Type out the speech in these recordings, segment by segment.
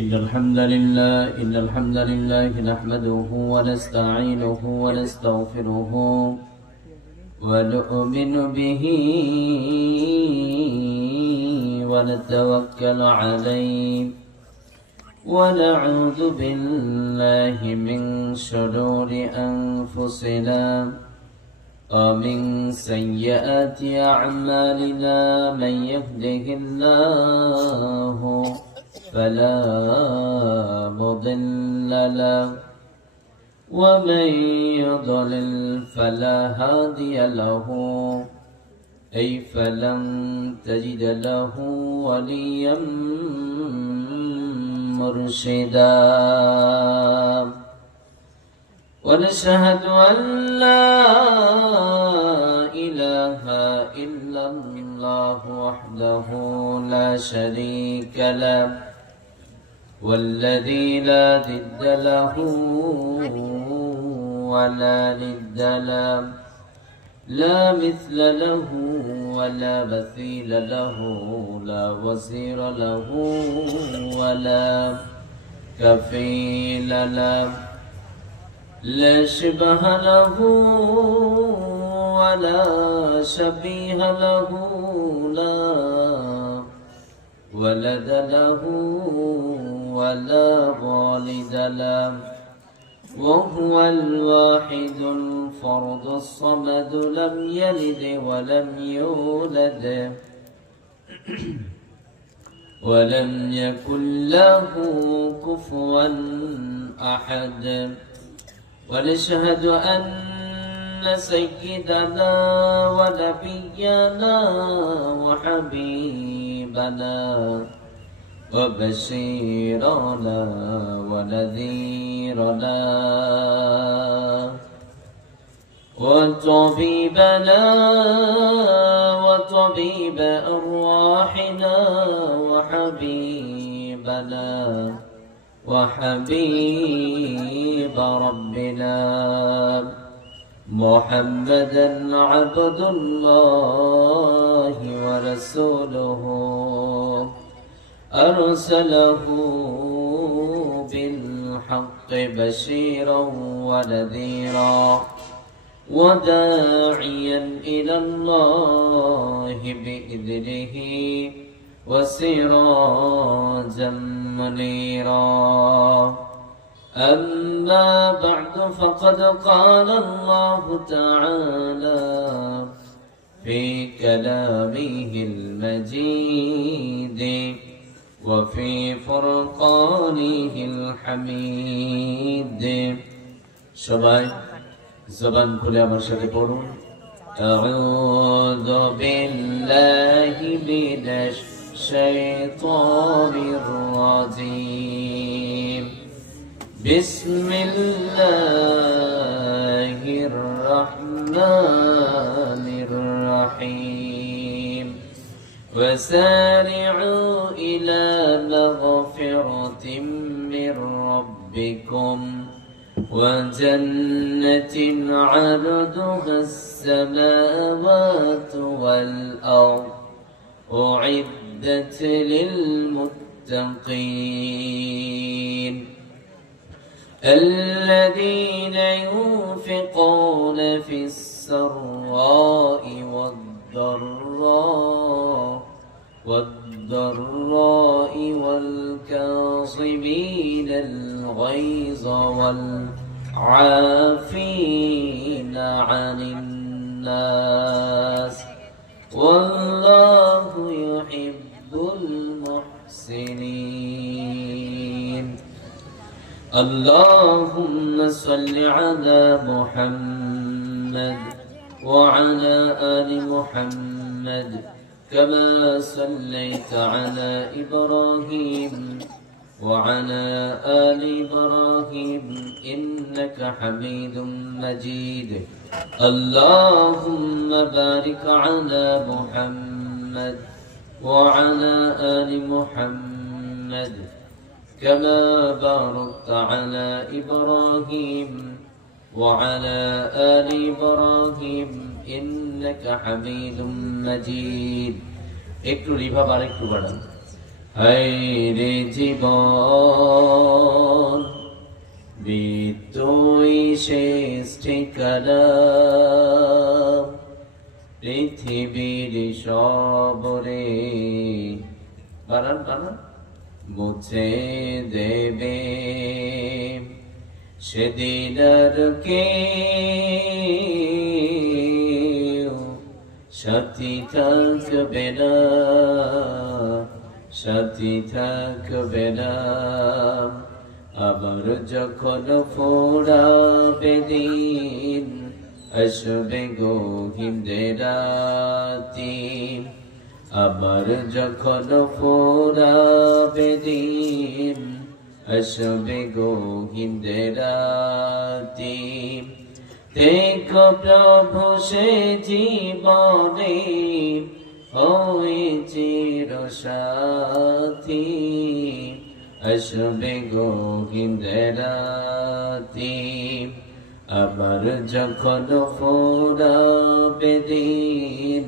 إن الحمد لله نحمده ونستعينه ونستغفره ونؤمن به ونتوكل عليه ونعوذ بالله من شرور أنفسنا ومن سيئات أعمالنا من يهده الله فلا مضل له ومن يضلل فلا هادي له أي فلن تجد له وليا مرشدا ونشهد أن لا إله إلا الله وحده لا شريك له والذي لا ضد له ولا ند له لا مثل له ولا مثيل له لا وزير له ولا كفيل له لا شبه له ولا شبيه له لا ولد له ولا والد له وهو الواحد الفرد الصمد لم يلد ولم يولد ولم يكن له كفوا أحد ونشهد أن سيدنا ونبينا وحبيبنا وبشيرنا ونذيرنا وطبيبنا وطبيب أرواحنا وحبيبنا وحبيب ربنا محمدا عبد الله ورسوله أرسله بالحق بشيرا ونذيرا وداعيا إلى الله بإذنه وسراجا منيرا أما بعد فقد قال الله تعالى في كلامه المجيد وفي فرقانه الحميد সবাই জবান খুলে আমার সাথে পড়ুন أعوذ بالله من الشيطان الرجيم بسم الله الرحمن الرحيم وسارعوا إلى مغفرة من ربكم وجنة عرضها السماوات والأرض أعدت للمتقين الذين ينفقون في السراء والضراء والكاظمين الغيظ والعافين عن الناس والله يحب المحسنين اللهم صل على محمد وعلى آل محمد كما صليت على إبراهيم وعلى آل إبراهيم إنك حميد مجيد اللهم بارك على محمد وعلى آل محمد كما باركت على إبراهيم وعلى آل إبراهيم إنك حميد مجيد একটু রিভাব আর একটু বাড়ান হায়রে জীবন মৃত্যুই শেষ ঠিকানা, পৃথিবীর সবরে বানান মুছে দেবে, সেদিন আর কেউ সাথী থাকবে না, সাথী থাকবে না। আবার যখন ফোড়াবে দিন, আসবে গহীনের রাতি। আবার যখন ফোড়াবে দিন, আসবে গহীনের রাতি। দেখো প্রভু সে জীবনে হয়ে চিরসাথী, আসবে গহীনের রাতি। আবার যখন ফোড়াবে দিন,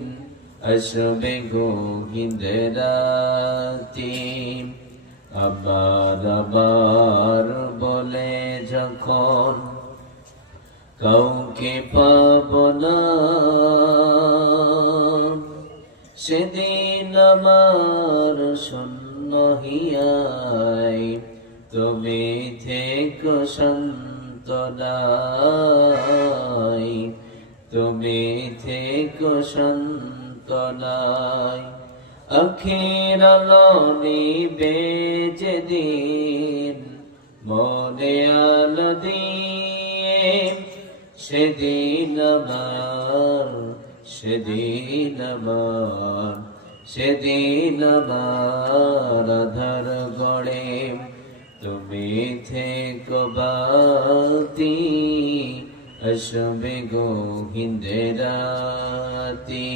আসবে গহীনের রাতি। আবার আবার বলে যখন কাউকে পাব না, সেদিন আমার শূন্য হিয়ায় তুমি থেকো সান্ত্বনায়, তুমি থেকো সান্ত্বনায়। আখির আলো নিবে যেদিন মনে আলো দিয়ে, সেদিন আমার, সেদিন আমার, সেদিন আমার আধার গড়ে তুমি থেকো বাতি, আসবে গহীনের রাতি।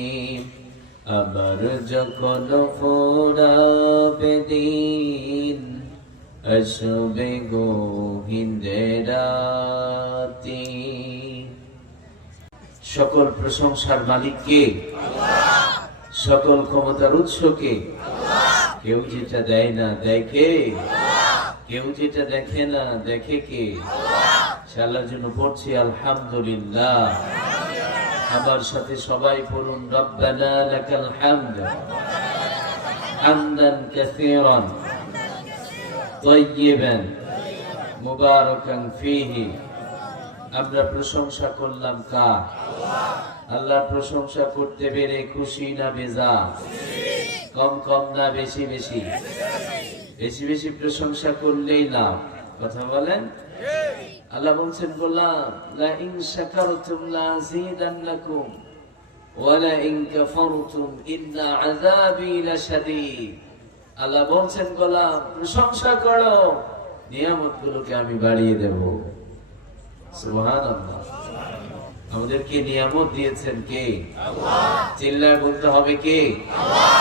আবার যখন ফোড়াবে দিন, আসবে গহীনের রাতি। সকল প্রশংসার মালিক কে? সকল ক্ষমতার উৎস কে? কেউ যেটা দেয় না দেয় কে? কেউ যেটা দেখে না দেখে কে? আল্লাহর জন্য পড়ছি আলহামদুলিল্লাহ। আমার সাথে সবাই পড়ুন রব্বানা লাকাল হামদ হামদান কাসীরান তাইয়িবান মুবারাকান ফীহি। আমরা প্রশংসা করলাম কার? আল্লাহর প্রশংসা করতে পেরে খুশি না বেজার? কম কম না বেশি বেশি? বেশি বেশি প্রশংসা করলেই লাভ। কথা বলেন। আল্লাহ বলছেন গোলাম, লা ইন শাকারতুম লা আযীদান্নাকুম ওয়া লা ইন কাফারতুম ইন্না আযাবি লাশাদীদ। আল্লাহ বলছেন গোলাম প্রশংসা করো, নিয়ামতগুলোকে আমি বাড়িয়ে দেব। সুবহানাল্লাহ। আমাদেরকে নিয়ামত দিয়েছেন কে? আল্লাহ। চিল্লায় বলতে হবে কে? আল্লাহ।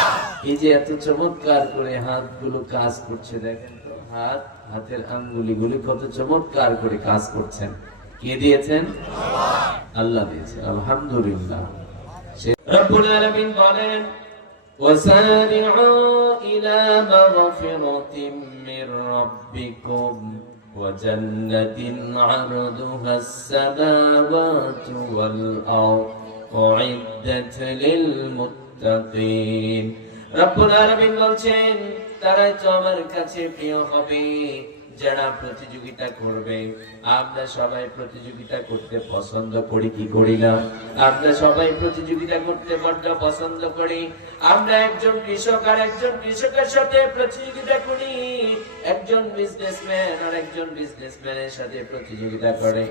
এই যে এত চমৎকার করে হাতগুলো কাজ করছে, দেখেন তো হাতের আঙ্গুলিগুলি কত চমৎকার করে কাজ করছেন। কে দিয়েছেন? আল্লাহ দিয়েছেন। আলহামদুলিল্লাহ। রব্বুল আলামিন বলেন ওয়াসারি'উ ইলা মাগফিরাতিম মির রাব্বিকুম ওয়া জান্নাতিন 'আরদুহা আস-সামাওয়াতু ওয়াল আরদু উ'ইদ্দাত লিল মুত্তাকিন। রব্বুল আলামিন বলছেন তারাই তো আমার কাছে প্রিয় হবে যারা প্রতিযোগিতা করবে। আমরা সবাই প্রতিযোগিতা করতে পছন্দ করি কি করি না? আমরা সবাই প্রতিযোগিতা করতে বড্ড পছন্দ করি। আমরা একজন কৃষক আর একজন কৃষকের সাথে প্রতিযোগিতা করি, একজন বিজনেসম্যান আর একজন বিজনেসম্যানের সাথে প্রতিযোগিতা করে।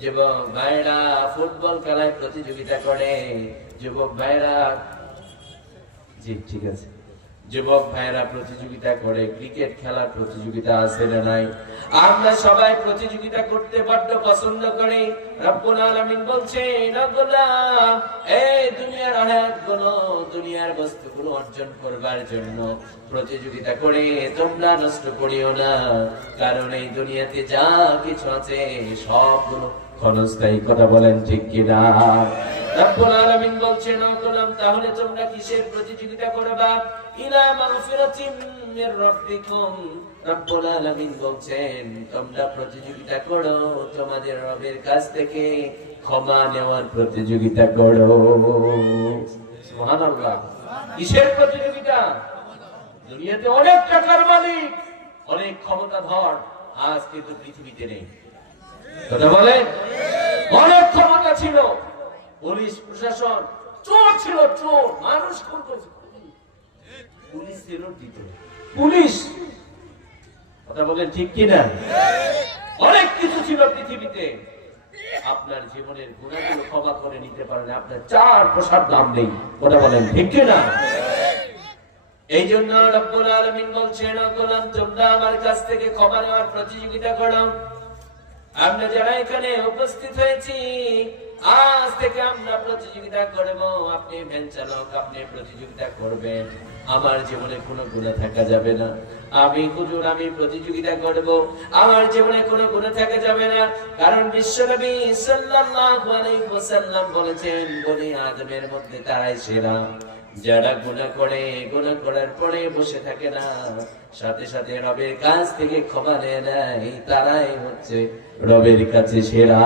যুবক ভাইরা ফুটবল খেলায় প্রতিযোগিতা করে, যুবক ভাইরা জি ঠিক আছে, যুবক ভাইরা প্রতিযোগিতা করে, ক্রিকেট খেলার প্রতিযোগিতা আছে না নাই? আমরা সবাই প্রতিযোগিতা করতে বড্ড পছন্দ করি। রব্বুল আলামিন বলছেন গোলাম, এই দুনিয়ার আয়াতগুলো, দুনিয়ার বস্তুগুলো অর্জন করবার জন্য প্রতিযোগিতা করে তোমরা নষ্ট করিও না, কারণ এই দুনিয়াতে যা কিছু আছে সবগুলো ক্ষণস্থায়ী। কথা বলেন ঠিক কিনা? রব্বুল আলামিন বলছেন ও গোলাম তাহলে তোমরা কিসের প্রতিযোগিতা করবা ইলা মাগফিরাতিম মির রাব্বিকুম রব্বুল আলামিন বলছেন তোমরা প্রতিযোগিতা করো তোমাদের রবের কাছ থেকে ক্ষমা নেওয়ার প্রতিযোগিতা করো সুবহানাল্লাহ কিসের প্রতিযোগিতা দুনিয়াতে অনেক টাকার মালিক অনেক ক্ষমতাধর আজ কিন্তু পৃথিবীতে নেই কথা বলে অনেক ক্ষমতা ছিল পুলিশ প্রশাসন চোর ছিল চোর মানুষ খুন করেছে পুলিশ ছিল দিত পুলিশ কথা বলেন ঠিক কিনা অনেক কিছু ছিল পৃথিবীতে আপনার জীবনের গুণাগুলো ক্ষমা করে নিতে পারেন আপনার চার প্রসাদ দাম নেই কথা বলেন ঠিক কিনা এই জন্য রব্বুল আলামিন বলছেন গোলাম তোমরা আমার কাছ থেকে ক্ষমা নেওয়ার প্রতিযোগিতা করো আমরা যারা এখানে উপস্থিত হয়েছি আজ থেকে আমরা প্রতিযোগিতা করব আপনি ভ্যান চালক আপনি প্রতিযোগিতা করবেন আমার জীবনে কোনো গুনাহ থাকা যাবে না আমি হুজুর আমি প্রতিযোগিতা করব আমার জীবনে কোনো গুনাহ থাকা যাবে না কারণ বিশ্বনবী সাল্লাল্লাহু আলাইহি ওয়াসাল্লাম বলেছেন বনি আদমের মধ্যে তারাই সেরা যারা গুনাহ করে গুনাহ করার পরে বসে থাকে না সাথে সাথে রবের কাছ থেকে ক্ষমা নেয় নাই তারাই হচ্ছে রবের কাছে সেরা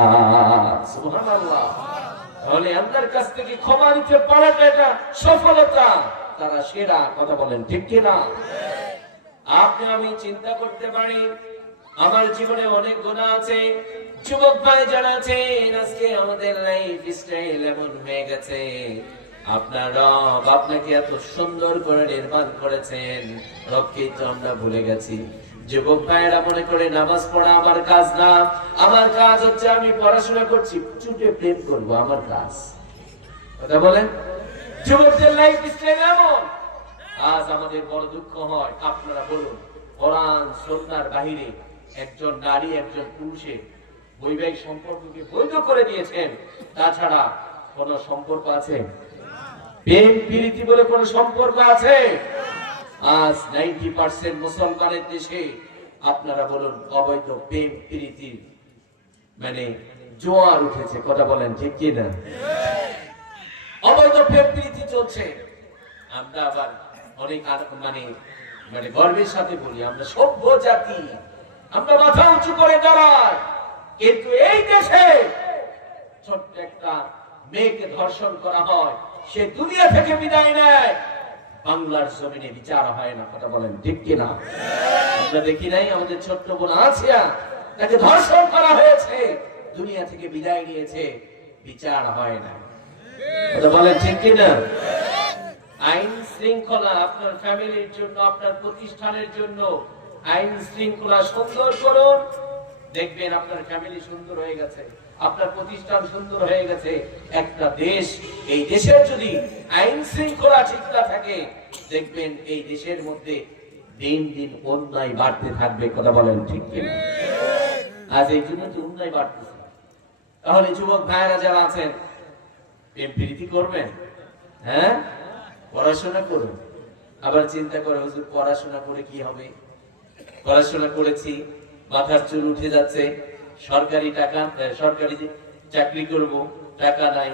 সুবহানাল্লাহ তাহলে আল্লাহর কাছ থেকে ক্ষমা নিতে পারাটা এটা সফলতা তারা সেরা কথা বলেন ঠিক কি না আপনি আমি চিন্তা করতে পারি আমার জীবনে অনেক গুনাহ আছে যুবক ভাই যারা আছেন আজকে আমাদের লাইফ স্টাইল এমন হয়ে গেছে আপনার রব আপনাকে এত সুন্দর করে নির্মাণ করেছেন রবকে তো আমরা ভুলে গেছি যুবক ভাইয়েরা মনে করে নামাজ পড়া আমার কাজ না আমার কাজ হচ্ছে আমি পড়াশোনা করছি ছুটে প্রেম করবো আমার কাজ কথা বলেন যুবকদের লাইফ স্টাইল এমন আজ আমাদের বড় দুঃখ হয় আপনারা বলুন কোরআন সুন্নাহর বাহিরে একজন নারী একজন পুরুষের বৈবাহিক সম্পর্ককে বৈধ করে দিয়েছেন তাছাড়া কোন সম্পর্ক আছে প্রেম প্রীতি বলে কোন সম্পর্ক আছে আজ 90% মুসলমানের দেশে আপনারা বলুন অবৈধ প্রেম প্রীতি মানে জোয়ার উঠেছে কথা বলেন ঠিক কি না অবৈধ প্রেম প্রীতি চলছে আমরা আবার অনেক মানে গর্বের সাথে বলি আমরা সভ্য জাতি আমরা মাথা উঁচু করে দাঁড়াই কিন্তু এই দেশে ছোট্ট একটা মেয়েকে ধর্ষণ করা হয় সে দুনিয়া থেকে বিদায় নেয় বাংলার জমিনে বিচার হয় না কথা বলেন ঠিক কিনা আমরা দেখি নাই আমাদের ছোট্ট বোন আসিয়া তাকে ধর্ষণ করা হয়েছে দুনিয়া থেকে বিদায় নিয়েছে বিচার হয় না কথা বলেন ঠিক কিনা আইন শৃঙ্খলা আপনার ফ্যামিলির জন্য আপনার প্রতিষ্ঠানের জন্য আইন শৃঙ্খলা সুন্দর করুন দেখবেন আপনার ফ্যামিলি সুন্দর হয়ে গেছে আপনার প্রতিষ্ঠান সুন্দর হয়ে গেছে একটা দেশ এই দেশের যদি আইন শৃঙ্খলা ঠিক না থাকে দেখবেন এই দেশের মধ্যে দিন দিন অন্যায় বাড়তে থাকবে কথা বলেন ঠিক কিনা আজ এই জন্য তো অন্যায় বাড়তেছে তাহলে যুবক ভাইয়েরা যারা আছেন প্রেম প্রীতি করবেন হ্যাঁ পড়াশোনা করুন আবার চিন্তা করে হুজুর পড়াশোনা করে কি হবে পড়াশোনা করেছি মাথার চুল উঠে যাচ্ছে সরকারি টাকা সরকারি চাকরি করব টাকা নাই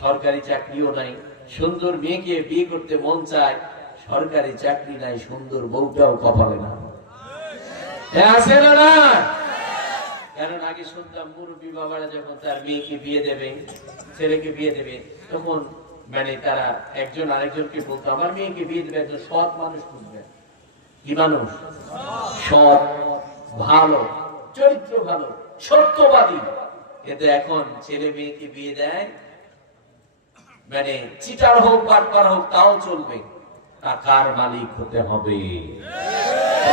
সরকারি চাকরিও নাই সুন্দর মেয়েকে বিয়ে করতে মন চায় সরকারি চাকরি নাই সুন্দর বউটাও কপালে না আছে না না কারণ আগে শুনতাম মুরব্বী বাবারা যখন তার মেয়েকে বিয়ে দেবে ছেলেকে বিয়ে দেবে তখন মানে তারা একজন আরেকজনকে বলতো আমার মেয়েকে বিয়ে দেবে একজন সৎ মানুষ খুঁজবে কি মানুষ সৎ ভালো চরিত্র ভালো সত্যবাদী কিন্তু এখন ছেলে মেয়েকে বিয়ে দেয় মানে চিটার হোক বাটপার হোক তাও চলবে টাকার মালিক হতে হবে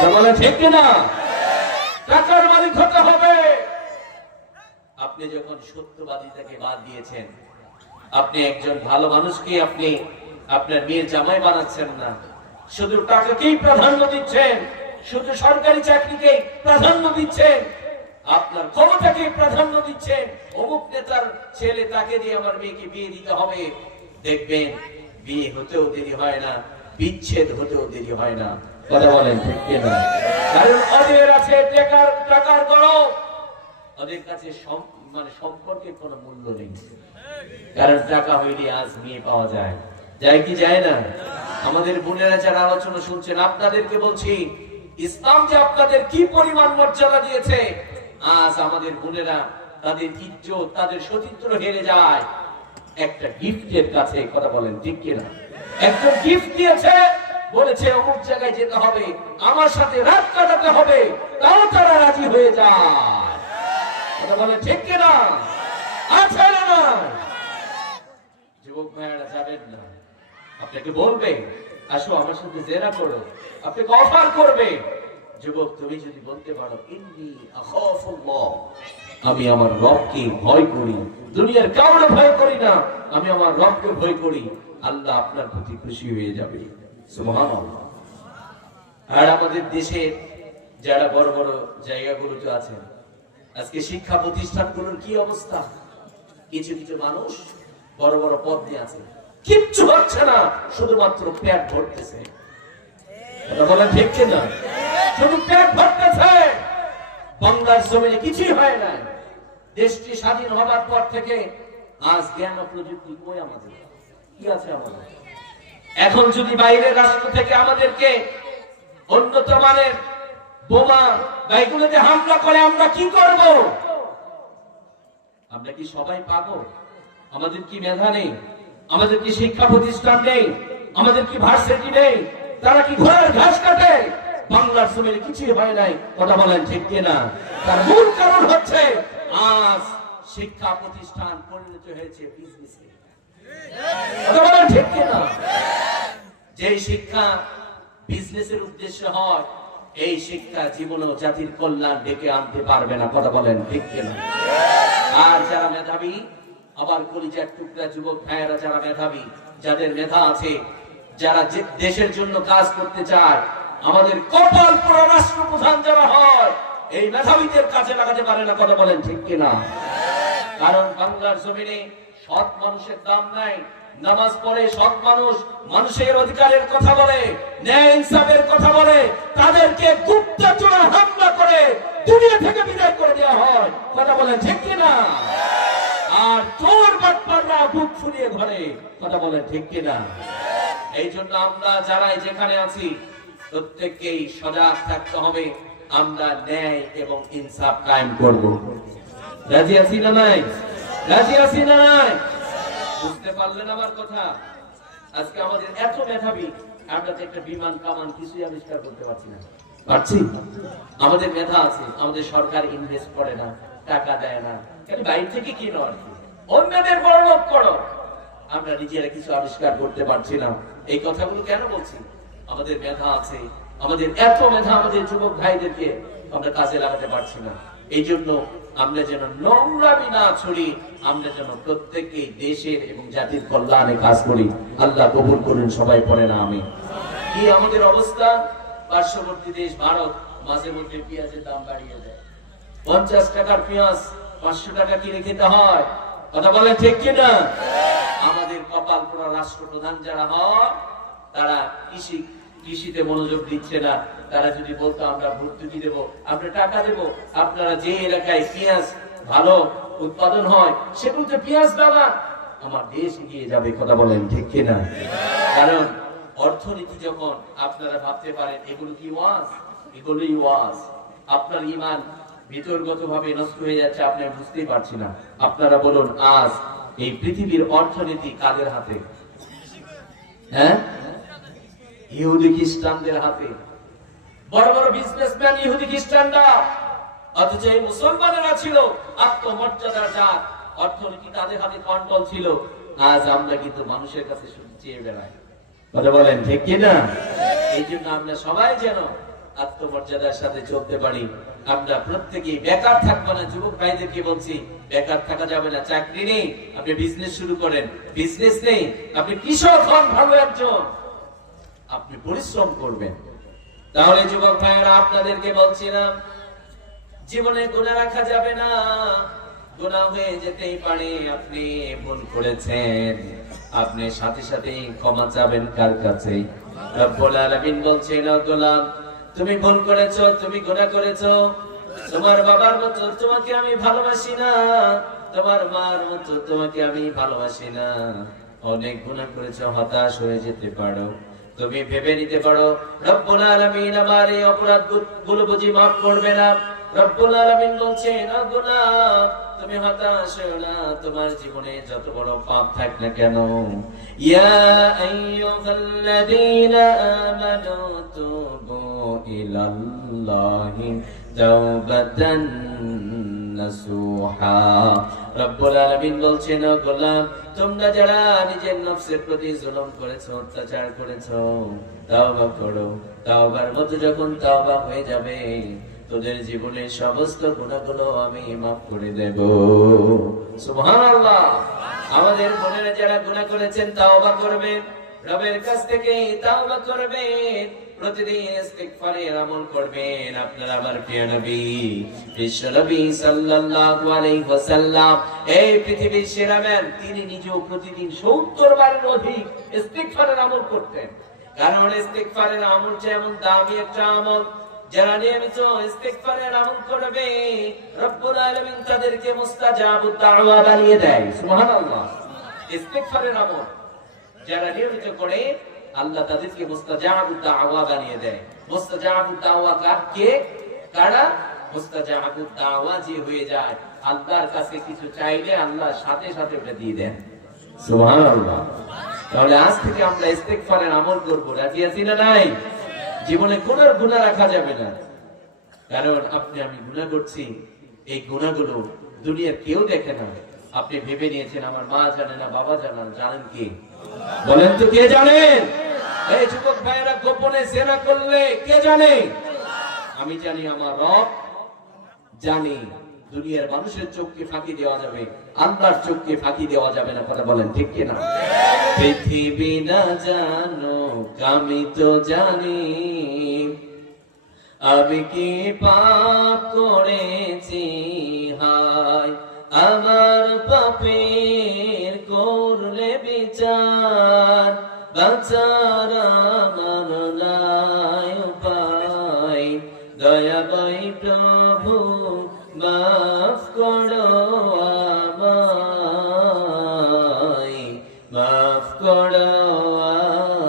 বলে ঠিক না টাকার মালিক হতে হবে আপনি যখন সত্যবাদিতাকে বাদ দিয়েছেন আপনি একজন ভালো মানুষকে আপনি আপনার মেয়ের জামাই বানাচ্ছেন না শুধু টাকাকেই প্রাধান্য দিচ্ছেন শুধু সরকারি চাকরিকে প্রাধান্য দিচ্ছেন আপনার ক্ষমতাকে প্রাধান্য দিচ্ছেন অমুক নেতার ছেলে তাকে দিয়ে আমার মেয়েকে বিয়ে দিতে হবে দেখবেন বিয়ে হতেও দেরি হয় না বিচ্ছেদ হতেও দেরি হয় না কথা বলেন ঠিক না কারণ ওদের আছে টাকার গরম ওদের কাছে মানে সম্পর্কের কোনো মূল্য নেই, কারণ টাকা হইলে আজ মেয়ে পাওয়া যায়, যায় কি যায় না? আমাদের বোনেরা যারা আলোচনা শুনছেন, আপনাদেরকে বলছি, ইসলাম যে আপনাদের কি পরিমাণ মর্যাদা দিয়েছে, আজ আমাদের বোনেরা তাদের ইজ্জত, তাদের সতীত্ব হেরে যায় একটা গিফটের কাছে। কথা বলেন ঠিক কিনা? একজন গিফট দিয়েছে, বলেছে অমুক জায়গায় যেতে হবে, আমার সাথে রাত কাটাতে হবে, তাও তারা রাজি হয়ে যায়। কথা বলেন ঠিক কিনা? আছে না? যুবক ভাইয়ারা যাবেন না, আপনাকে বলবে আসো আমার সাথে জেরা করো, আপনাকে অফার করবে। যুবক, তুমি যদি বলতে পারো ইন্নী আখাফুল্লাহ, আমি আমার রবকে ভয় করি, দুনিয়ার কাউকে ভয় করি না, আমি আমার রবকে ভয় করি, আল্লাহ আপনার প্রতি খুশি হয়ে যাবে। সুবহানাল্লাহ। আর আমাদের দেশের যারা বড় বড় জায়গাগুলোতে আছেন, আজকে শিক্ষা প্রতিষ্ঠানগুলোর কি অবস্থা? কিছু কিছু মানুষ বড় বড় পদ নিয়ে আছে, কিচ্ছু হচ্ছে না, শুধুমাত্র পেট ভরতেছে। কথা বলা ঠিক কিনা? শুধু পেট ভরতেছে। বাংলার জমিনে কিছুই হয় না। দেশটি স্বাধীন হবার পর থেকে আজ জ্ঞান ও প্রযুক্তি কই আমাদের? কি আছে আমাদের? এখন যদি বাইরের রাষ্ট্র থেকে আমাদেরকে উন্নত মানের বোমা বাইগুলোতে হামলা করে, আমরা কি করব? আমরা কি সবাই পাগল? আমাদের কি মেধা নেই? আমাদের কি শিক্ষা প্রতিষ্ঠান নেই? আমাদের কি ভার্সিটি নেই? তারা কি ঘোড়ার ঘাস কাটে? বাংলার জমিনে কিছুই হয় নাই। কথা বলেন ঠিক কিনা? তার মূল কারণ হচ্ছে আজ শিক্ষা প্রতিষ্ঠান পরিণত হয়েছে বিজনেসে। কথা বলেন ঠিক কিনা? যে শিক্ষা বিজনেসের উদ্দেশ্য হয়, এই শিক্ষা জীবন ও জাতির কল্যাণ ডেকে আনতে পারবে না। কথা বলেন ঠিক কিনা? আর যারা মেধাবী, আবার কলিজার টুকরা যুবক ভাইয়েরা যারা মেধাবী, যাদের মেধা আছে, যারা দেশের জন্য কাজ করতে চায়, আমাদের কপাল পোড়া রাষ্ট্রপ্রধান যারা হয়, এই মেধাবীদের কাজে লাগাতে পারে না। কথা বলেন ঠিক কিনা? কারণ বাংলার জমিনে সৎ মানুষের দাম নাই। নামাজ পড়ে সৎ মানুষ, মানুষের অধিকারের কথা বলে, ন্যায় ইনসাফের কথা বলে, তাদেরকে গুপ্তচর হামলা করে দুনিয়া থেকে বিদায় করে দেওয়া হয়। কথা বলেন ঠিক কিনা? আর চোর বাটপাররা বুক ফুলিয়ে ঘরে। কথা বলেন ঠিক কিনা? এই জন্য আমরা যারা যেখানে আছি, প্রত্যেককেই সজাগ থাকতে হবে। আমরা ন্যায় এবং ইনসাফ কায়েম করব। রাজি আছি না নাই? রাজি আছি না নাই? বুঝতে পারলেন আমার কথা? আজকে আমাদের এত মেধাবী, আমরা তো একটা বিমান কামান কিছুই আবিষ্কার করতে পারছি না। পারছি? আমাদের মেধা আছে, আমাদের সরকার ইনভেস্ট করে না, টাকা দেয় না, কিন্তু বাইরে থেকে কিনো আর কি, অন্যদের বড় লোক করো। আমরা নিজেরা কিছু আবিষ্কার করতে পারছি না। এই কথাগুলো কেন বলছি? আমাদের মেধা আছে, আমাদের এত মেধা, আমাদের যুবক ভাইদেরকে আমরা কাজে লাগাতে পারছি না। এই জন্য আমরা যেন নোংরামি না ছড়ি, আমরা যেন প্রত্যেককেই দেশের এবং জাতির কল্যাণে কাজ করি। আল্লাহ কবুল করুন, সবাই পড়ে না আমি। কি আমাদের অবস্থা? পার্শ্ববর্তী দেশ ভারত মাঝে মধ্যে পেঁয়াজের দাম বাড়িয়ে দেয়। 50 টাকার পেঁয়াজ 500 টাকা কিনে খেতে হয়। কথা বলেন ঠিক কিনা? আমাদের কপাল পোড়া রাষ্ট্রপ্রধান যারা হয়, তারা কৃষিতে মনোযোগ দিচ্ছে না। তারা যদি বলতো আমরা ভর্তুকি দেব, আমরা টাকা দেব, আপনারা যে এলাকায় পেঁয়াজ ভালো উৎপাদন হয় সেগুলোতে পেঁয়াজ দাও, আমার দেশ এগিয়ে যাবে। কথা বলেন ঠিক কিনা? কারণ অর্থনীতি যখন আপনারা ভাবতে পারেন এগুলো কি ওয়াজ, এগুলোই ওয়াজ। আপনার ঈমান ভিতরগত ভাবে নষ্ট হয়ে যাচ্ছে, আপনি বুঝতেই পারছেন না। আপনারা বলুন, আজ এই পৃথিবীর অর্থনীতি কাদের হাতে? হ্যাঁ, ইহুদি খ্রিস্টানদের হাতে। বড় বড় বিজনেসম্যান ইহুদি খ্রিস্টানরা, অথচ এই মুসলমানেরা ছিল আত্মমর্যাদার জাত, অর্থনীতি তাদের হাতে কন্ট্রোল ছিল। আজ আমরা কিন্তু মানুষের কাছে শুধু চেয়ে বেড়াই। কথা বলেন ঠিক কিনা? এই জন্য আমরা সবাই যেন আত্মমর্যাদার সাথে চলতে পারি। আমরা প্রত্যেকেই বেকার থাকবো না। যুবক ভাইদেরকে বলছি, বেকার থাকা যাবে না। চাকরি নেই, আপনি বিজনেস শুরু করেন। বিজনেস নেই, আপনি কৃষক হন, ভালো একজন, আপনি পরিশ্রম করবেন। তাহলে যুবক ভাইয়েরা, আপনাদেরকে বলছিলাম, জীবনে গুনাহ রাখা যাবে না। গুনাহ হয়ে যেতেই পারে। আপনি ভুল করেছেন, আপনি সাথে সাথে ক্ষমা চাবেন কার কাছে? রব্বুল আলামিন বলছেন, গোলাম তুমি ভুল করেছো, তুমি গুনাহ করেছো, তোমার বাবার মতো তোমাকে আমি ভালোবাসি না, তোমার মার মতো তোমাকে আমি ভালোবাসি না। অনেক গুনাহ করেছো, হতাশ হয়ে যেতে পারো। তুমি ভেবে নিতে পারো রব্বুল আলামিন আমার এই অপরাধগুলো বুঝি মাফ করবে না। রব্বুল আলামিন বলছেন, ও গোলাম তুমি হতাশ হও না, তোমার জীবনে যত বড় পাপ থাক না কেন, ইয়া আইয়ুহাল্লাযীনা আমানু তুবু ইলাল্লাহি তাওবাতান নাসুহা। রব্বুল আলামিন বলছেন, ও গোলাম তোমরা যারা নিজের নফসের প্রতি জুলুম করেছো, অত্যাচার করেছো, তাওবা করো। তাওবার মতো যখন তাওবা হয়ে যাবে, তোদের জীবনের সমস্ত গুনাহগুলো আমি মাফ করে দেব। সুবহানাল্লাহ। আমাদের বোনেরা যারা গুনাহ করেছেন তাওবা করবেন, রবের কাছ থেকে তাওবা করবেন, প্রতিদিন ইস্তিগফারের আমল করবেন। আপনারা আমার প্রিয় নবী বিশ্ব নবী সাল্লাল্লাহু আলাইহি ওয়াসাল্লাম এই পৃথিবীর সেরা ম্যান, তিনি নিজেও প্রতিদিন 70 বারের অধিক ইস্তিগফারের আমল করতেন। কারণ ইস্তিগফারের আমল যেমন দামি একটা আমল, যারা নিয়মিত ইস্তিগফারের আমল করবে রব্বুল আলামিন তাদেরকে মুস্তাজাবুদ দাওয়া বানিয়ে দেয়। সুবহানাল্লাহ। ইস্তিগফারের আমল যারা নিয়মিত করে আল্লাহ তাদেরকে মুস্তাজাবুদ দাওয়া বানিয়ে দেয়। মুস্তাজাবুদ দাওয়া কাকে? কারা? মুস্তাজাবুদ দাওয়া যে হয়ে যায়, আল্লাহর কাছে কিছু চাইলে আল্লাহ সাথে সাথে ওটা দিয়ে দেন। সুবহানাল্লাহ। তাহলে আজ থেকে আমরা ইস্তিগফারের আমল করব, রাজি আছি না নাই? জীবনে কোন গুনাহ রাখা যাবে না। কারণ আপনি আমি গুনাহ করছি, এই গুনাহগুলো দুনিয়ার কেউ দেখে না। আপনি ভেবে নিয়েছেন আমার মা জানে না, বাবা জানে না, জানেন কি? বলেন তো কে জানেন? এই যুবক ভাইয়েরা গোপনে জিনা করলে কে জানে? আমি জানি, আমার রব জানি। দুনিয়ার মানুষের চোখকে ফাঁকি দেওয়া যাবে, আল্লাহর চোখকে ফাঁকি দেওয়া যাবে না। কথা বলেন ঠিক কি না? পৃথিবী না জানো আমি তো জানি, আমি কি পাপ করেছি, হায় আমার পাপের করলে বিচার, বাঁচার আমার নাই উপায়, দয়া পাই প্রভু মাফ করো আমায়, মাফ করো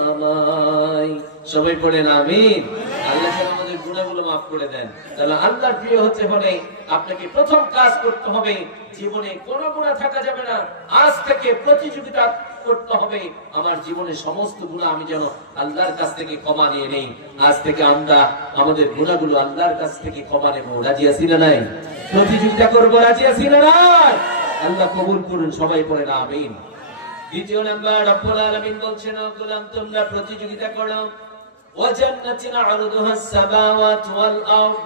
আমায়। সবাই পড়েন আমিন। আল্লাহ যেন আমাদের গুনাহগুলো মাফ করে দেন। তাহলে আল্লাহর প্রিয় হতে হলে আপনাকে প্রথম কাজ করতে হবে, জীবনে কোনো গুনাহ থাকা যাবে না। আজ থেকে প্রতিযোগিতা করতে হবে, আমার জীবনের সমস্ত গুনাহ আমি যেন আল্লাহর কাছ থেকে ক্ষমা নিয়ে নেই। আজ থেকে আমরা আমাদের গুনাহগুলো আল্লাহর কাছ থেকে ক্ষমা নেব। রাজি আছি না নাই? প্রতিযোগিতা করব, রাজি আছি না নাই? আল্লাহ কবুল করুন। সবাই পড়েন আমিন। দ্বিতীয় নাম্বার, রব্বুল আলামিন বলছেন, ও গোলাম তোমরা প্রতিযোগিতা করো, ওয়া জান্নাতিন আরদুহাস সামাওয়াতু ওয়াল আরদ।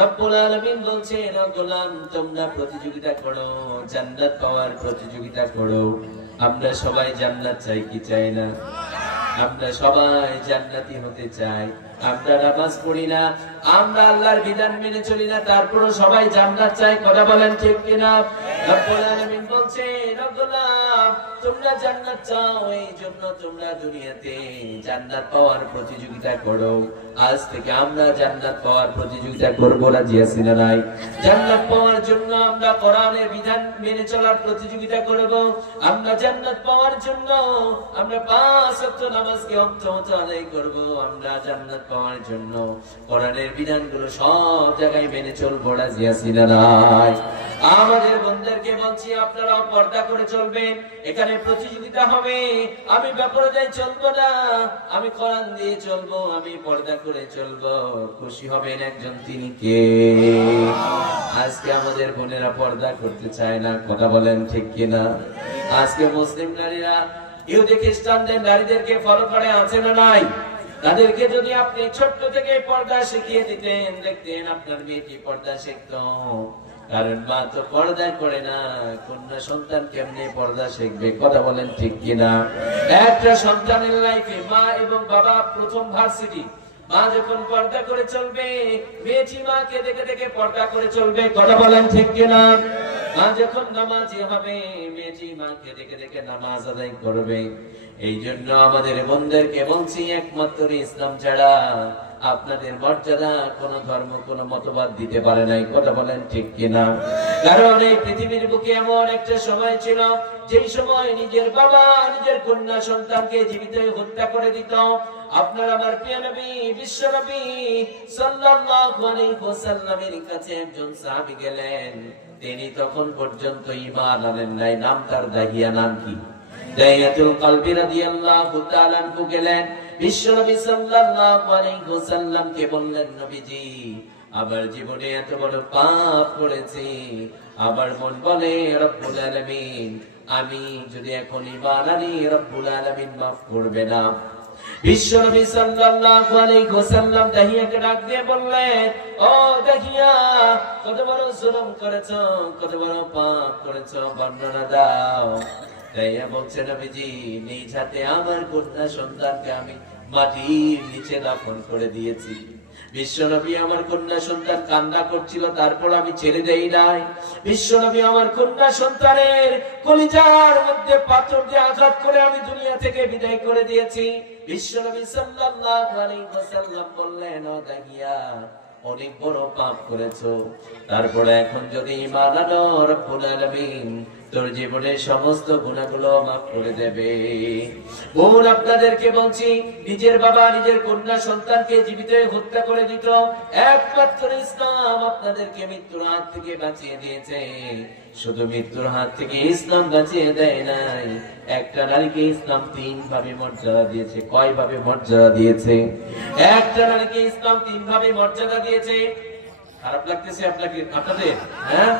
রব্বুল আলামিন বলছেন, ও গোলাম তোমরা প্রতিযোগিতা করো, জান্নাত পাওয়ার প্রতিযোগিতা করো। আমরা সবাই জান্নাত চাই কি চাই না? আমরা সবাই জান্নাতি হতে চাই। আমরা নামাজ পড়ি না, আমরা আল্লাহর বিধান মেনে চলি না, তারপরও সবাই জান্নাত চাই। কথা বলেন ঠিক কিনা? রব্বুল আলামিন বলছেন, ও গোলাম তোমরা জান্নাত চাও, এই জন্য তোমরা দুনিয়াতে জান্নাত পাওয়ার প্রতিযোগিতা করো। আজ থেকে আমরা জান্নাত পাওয়ার প্রতিযোগিতা করব, রাজি আছি না নাই? জান্নাত পাওয়ার জন্য আমরা কোরআনের বিধান মেনে চলার প্রতিযোগিতা করব। আমরা জান্নাত পাওয়ার জন্য আমরা 5 ওয়াক্ত নামাজকে অন্তত আদায় করব। আমরা জান্নাত পাওয়ার জন্য কোরআনের বিধানগুলো সব জায়গায় মেনে চলবো, রাজি আছি না নাই? আমাদের বন্ধুদেরকে বলছি, আপনারাও পর্দা করে চলবেন। এখানে প্রতিযোগিতা হবে, আমি বেপরদায় চলবো না, আমি কোরআন দিয়ে চলবো, আমি পর্দা করে চলবো। খুশি হবেন একজন, তিনি কে? আজকে আমাদের বোনেরা পর্দা করতে চায় না। কথা বলেন ঠিক কিনা? আজকে মুসলিম নারীরা ইহুদি খ্রিস্টানদের নারীদেরকে ফলো করে, আছে না নাই? তাদেরকে যদি আপনি ছোট্ট থেকে পর্দা শিখিয়ে দিতেন, দেখতেন আপনার মেয়েটি পর্দা শিখতো। কারণ মা তো পর্দা করে না, কন্যা সন্তান কেমনে পর্দা শিখবে? কথা বলেন ঠিক কিনা? একটা সন্তানের লাইফে মা এবং বাবা প্রথম ভার্সিটি। মা যখন পর্দা করে চলবে, মেয়েটি মাকে দেখে দেখে পর্দা করে চলবে। কথা বলেন ঠিক কিনা? মা যখন নামাজি হবে, মেয়েটি মাকে দেখে দেখে নামাজ আদায় করবে। এই জন্য আমাদের বোনদেরকে বলছি, একমাত্র ইসলাম ছাড়া আপনাদের মর্যাদা কোন ধর্ম কোন মতবাদ দিতে পারে নাই। কথা বলেন ঠিক কিনা? কারণ এই পৃথিবীর বুকে এমন একটা সময় ছিল যেই সময় নিজের বাবা নিজের কন্যা সন্তানকে জীবিত হত্যা করে দিত। আপনার আমার প্রিয় নবী বিশ্ব নবী সাল্লাল্লাহু আলাইহি ওয়াসাল্লামের কাছে একজন সাহাবী গেলেন, তিনি তখন পর্যন্ত ঈমান আনেন নাই। নাম তার দাহিয়া। নাম কি? দাহিয়াতুল কলবি রাদিয়াল্লাহু তাআলা আনহু গেলেন বিশ্ব নবী সাল্লাল্লাহু আলাইহি ওয়াসাল্লামকে বললেন, নবীজি আমার জীবনে এত বড় পাপ করেছি, আমার মন বলে রব্বুল আলামিন আমি যদি এখন ঈমান আনি রব্বুল আলামিন maaf করবে না। বিশ্ব নবী সাল্লাল্লাহু আলাইহি ওয়াসাল্লাম দাহিয়াকে ডাক দিয়ে বললেন, ও দাহিয়া কত বড় জুলুম করেছো, কত বড় পাপ করেছো, বর্ণনা দাও। দাহিয়া বলছে, নবীজি নিজ হাতে আমার কন্যা সন্তানকে আমি মাটির নিচে দাফন করে দিয়েছি। বিশ্বনবী আমার কন্যা সন্তান কান্না করছিল, তারপর আমি ছেড়ে দেই নাই। বিশ্বনবী আমার কন্যা সন্তানের কলিজার মধ্যে পাথর দিয়ে আঘাত করে আমি দুনিয়া থেকে বিদায় করে দিয়েছি। বিশ্বনবী সাল্লাল্লাহু আলাইহি ওয়াসাল্লাম বললেন, ও দাহিয়া অনেক বড় পাপ করেছো, তারপরে এখন যদি ঈমান আনো রব্বুল আলামিন তোর জীবনের সমস্ত গুনাহগুলো maaf করে দেবে। বোন আপনাদেরকে বলছি, নিজের বাবা নিজের কন্যা সন্তানকে জীবিত হত্যা করে দিত, একমাত্র ইসলাম আপনাদেরকে মৃত্যুর হাত থেকে বাঁচিয়ে দিয়েছে। শুধু মৃত্যুর হাত থেকে ইসলাম বাঁচিয়ে দেয় নাই, একটা নারীকে ইসলাম 3 ভাবে মর্যাদা দিয়েছে। কয় ভাবে মর্যাদা দিয়েছে? একটা নারীকে ইসলাম 3 ভাবে মর্যাদা দিয়েছে। খারাপ লাগতেছে আপনাকে আপনাদের? হ্যাঁ,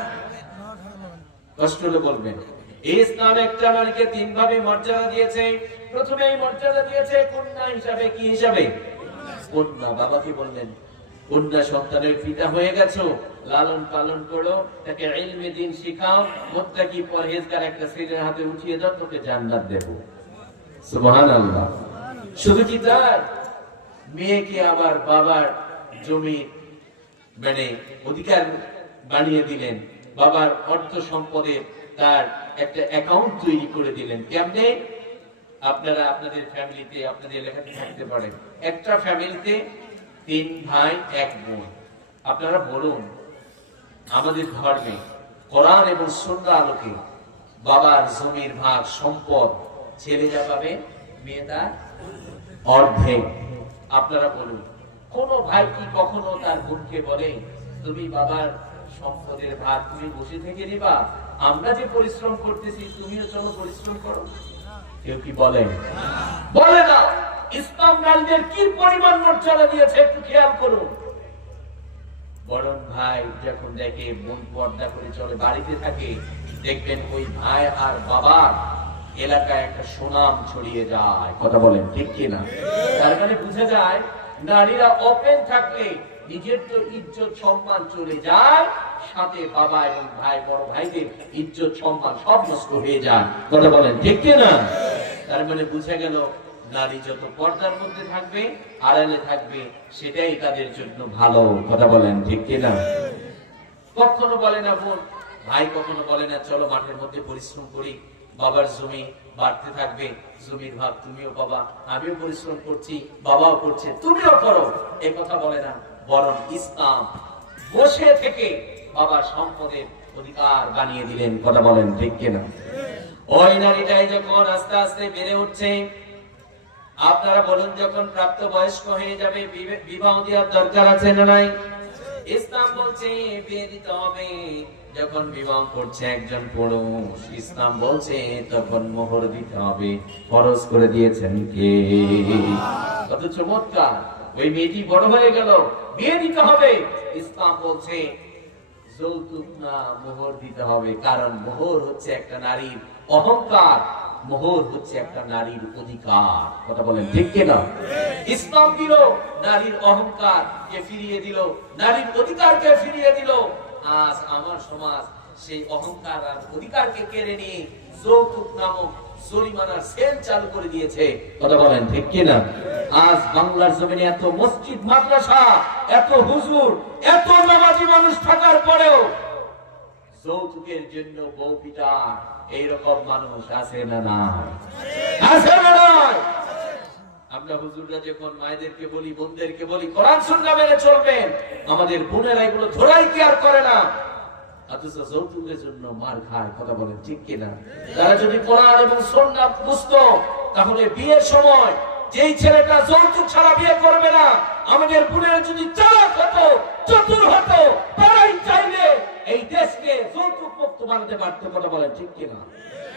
কষ্ট হলে বলবেন। ইসলাম একটা নারীকে 3 ভাবে মর্যাদা দিয়েছে। প্রথমেই মর্যাদা দিয়েছে কন্যা হিসাবে। কি হিসাবে? কন্যা। বাবাকে বললেন, কন্যা সন্তানের পিতা হয়ে গেছো, লালন পালন করো, তাকে ইলমে দ্বীন শিখাও, মুত্তাকি পরহেজগার একটা ছেলের হাতে উঠিয়ে দাও, তোকে জান্নাত দেব। সুবহানাল্লাহ। শুধু কি তার? মেয়েকে আবার বাবার জমি মানে অধিকার বানিয়ে দিলেন, বাবার অর্থ সম্পদের তার একটা অ্যাকাউন্ট তৈরি করে দিলেন। কেমনে? আপনারা আপনাদের ফ্যামিলিতে আপনাদের এলাকাতে থাকতে পারেন, একটা ফ্যামিলিতে 3 ভাই 1 বোন। আপনারা বলুন, আমাদের ধর্মে কোরআন এবং সুন্নাহর আলোকে বাবার জমির ভাগ সম্পদ ছেলে যা পাবে, মেয়ে তার অর্ধেক। আপনারা বলুন, কোন ভাই কি কখনো তার বোনকে বলে তুমি বাবার সম্পদের ভাগ তুমি বসে থেকে নিবা, আমরা যে পরিশ্রম করতেছি তুমিও চলো পরিশ্রম করো? কেউ কি বলে? বলে না। ইসলাম নারীদের কি পরিমাণ মর্যাদা দিয়েছে একটু খেয়াল করুন। বড় ভাই যখন দেখে বোন পর্দা করে চলে, বাড়িতে থাকে, দেখবেন ওই ভাই আর বাবার এলাকায় একটা সুনাম ছড়িয়ে যায়। কথা বলেন ঠিক কিনা? তার মানে বোঝা যায় নারীরা ওপেন থাকলে নিজের তো ইজ্জত সম্মান চলে যায়, সাথে বাবা এবং ভাই বড় ভাইদের ইজ্জত সম্মান সব নষ্ট হয়ে যায়। কথা বলেন ঠিক কিনা? তার মানে বুঝা গেল নারী যত পর্দার মধ্যে থাকবে, আড়ালে থাকবে, সেটাই তাদের জন্য ভালো। কথা বলেন ঠিক কিনা? কখনো বলে না বোন, ভাই কখনো বলে না চলো মাঠের মধ্যে পরিশ্রম করি, বাবার জমি বাড়তে থাকবে, জমির ভাগ তুমিও বাবা, আমিও পরিশ্রম করছি, বাবাও করছে, তুমিও করো, এই কথা বলে না। বরং ইসলাম বসে থেকে বাবার সম্পদের অধিকার বানিয়ে দিলেন। কথা বলেন ঠিক কিনা? ওই নারীটাই যখন আস্তে আস্তে বেড়ে উঠছে, আপনারা বলুন যখন প্রাপ্ত বয়স্ক হয়ে যাবে, বিবাহ দেওয়ার দরকার আছে না নাই? ইসলাম বলছে বিয়ে দিতে হবে। যখন বিবাহ করছে একজন পুরুষ, ইসলাম বলছে তখন মোহর দিতে হবে। ফরজ করে দিয়েছেন কে? কত চমৎকার! ওই মেয়েটি বড় হয়ে গেল, বিয়ে দিতে হবে। ইসলাম বলছে যৌতুক না, মোহর দিতে হবে। কারণ মোহর হচ্ছে একটা নারীর অহংকার, মোহর হচ্ছে একটা নারীর অধিকার। কথা বলেন ঠিক কিনা? ইসলাম দিল নারীর অহংকার কে ফিরিয়ে দিল, নারীর অধিকারকে ফিরিয়ে দিল। আজ আমার সমাজ সেই অহংকার আর অধিকারকে কেড়ে নিয়ে যৌতুক নামক জরিমানার সেল চালু করে দিয়েছে। কথা বলেন ঠিক কিনা? আজ বাংলার জমিনে এত মসজিদ মাদ্রাসা, এত হুজুর, এত নামাজি মানুষ থাকার পরেও যৌতুকের জন্য বউ পিটা এইরকম মানুষ আছে না নাই? আছে না নাই? আমরা হুজুররা যখন মায়েদেরকে বলি, বোনদেরকে বলি কোরআন সুন্নাহ মেনে চলবেন, আমাদের বোনেরা এগুলো ধরাই কি আর করে না, অথচ যৌতুকের জন্য মার খায়। কথা বলেন ঠিক কিনা? তারা যদি কোরআন এবং সুন্নাহ বুঝতো, তাহলে বিয়ের সময় যেই ছেলেটা যৌতুক ছাড়া বিয়ে করবে না, আমাদের বোনেরা যদি চালাক হতো, চতুর হতো, তারাই চাইলে এই দেশকে যৌতুক মুক্ত বানাতে পারত। কথা বলেন ঠিক কিনা?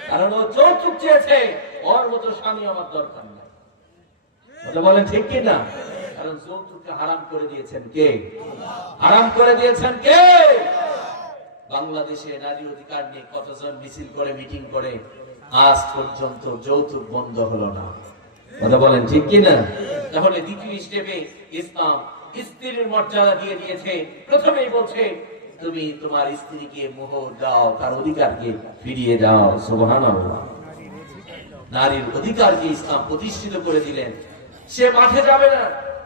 কারণ ও যৌতুক চেয়েছে, ওর মতো স্বামী আমার দরকার নাই। কথা বলেন ঠিক কিনা? কারণ যৌতুককে হারাম করে দিয়েছেন কে? হারাম করে দিয়েছেন কে? বাংলাদেশে নারী অধিকার নিয়ে কতজন মিছিল করে, মিটিং করে, আজ পর্যন্ত যৌতুক বন্ধ হলো না। কথা বলেন ঠিক কিনা? তাহলে দ্বিতীয় স্টেপে ইসলাম স্ত্রীর মর্যাদা দিয়ে দিয়েছে। প্রথমেই বলছে তুমি তোমার স্ত্রীকে মোহর দাও, তার অধিকারকে ফিরিয়ে দাও। সুবহানাল্লাহ। নারীর অধিকারকে ইসলাম প্রতিষ্ঠিত করে দিলেন। সে মাঠে যাবে না,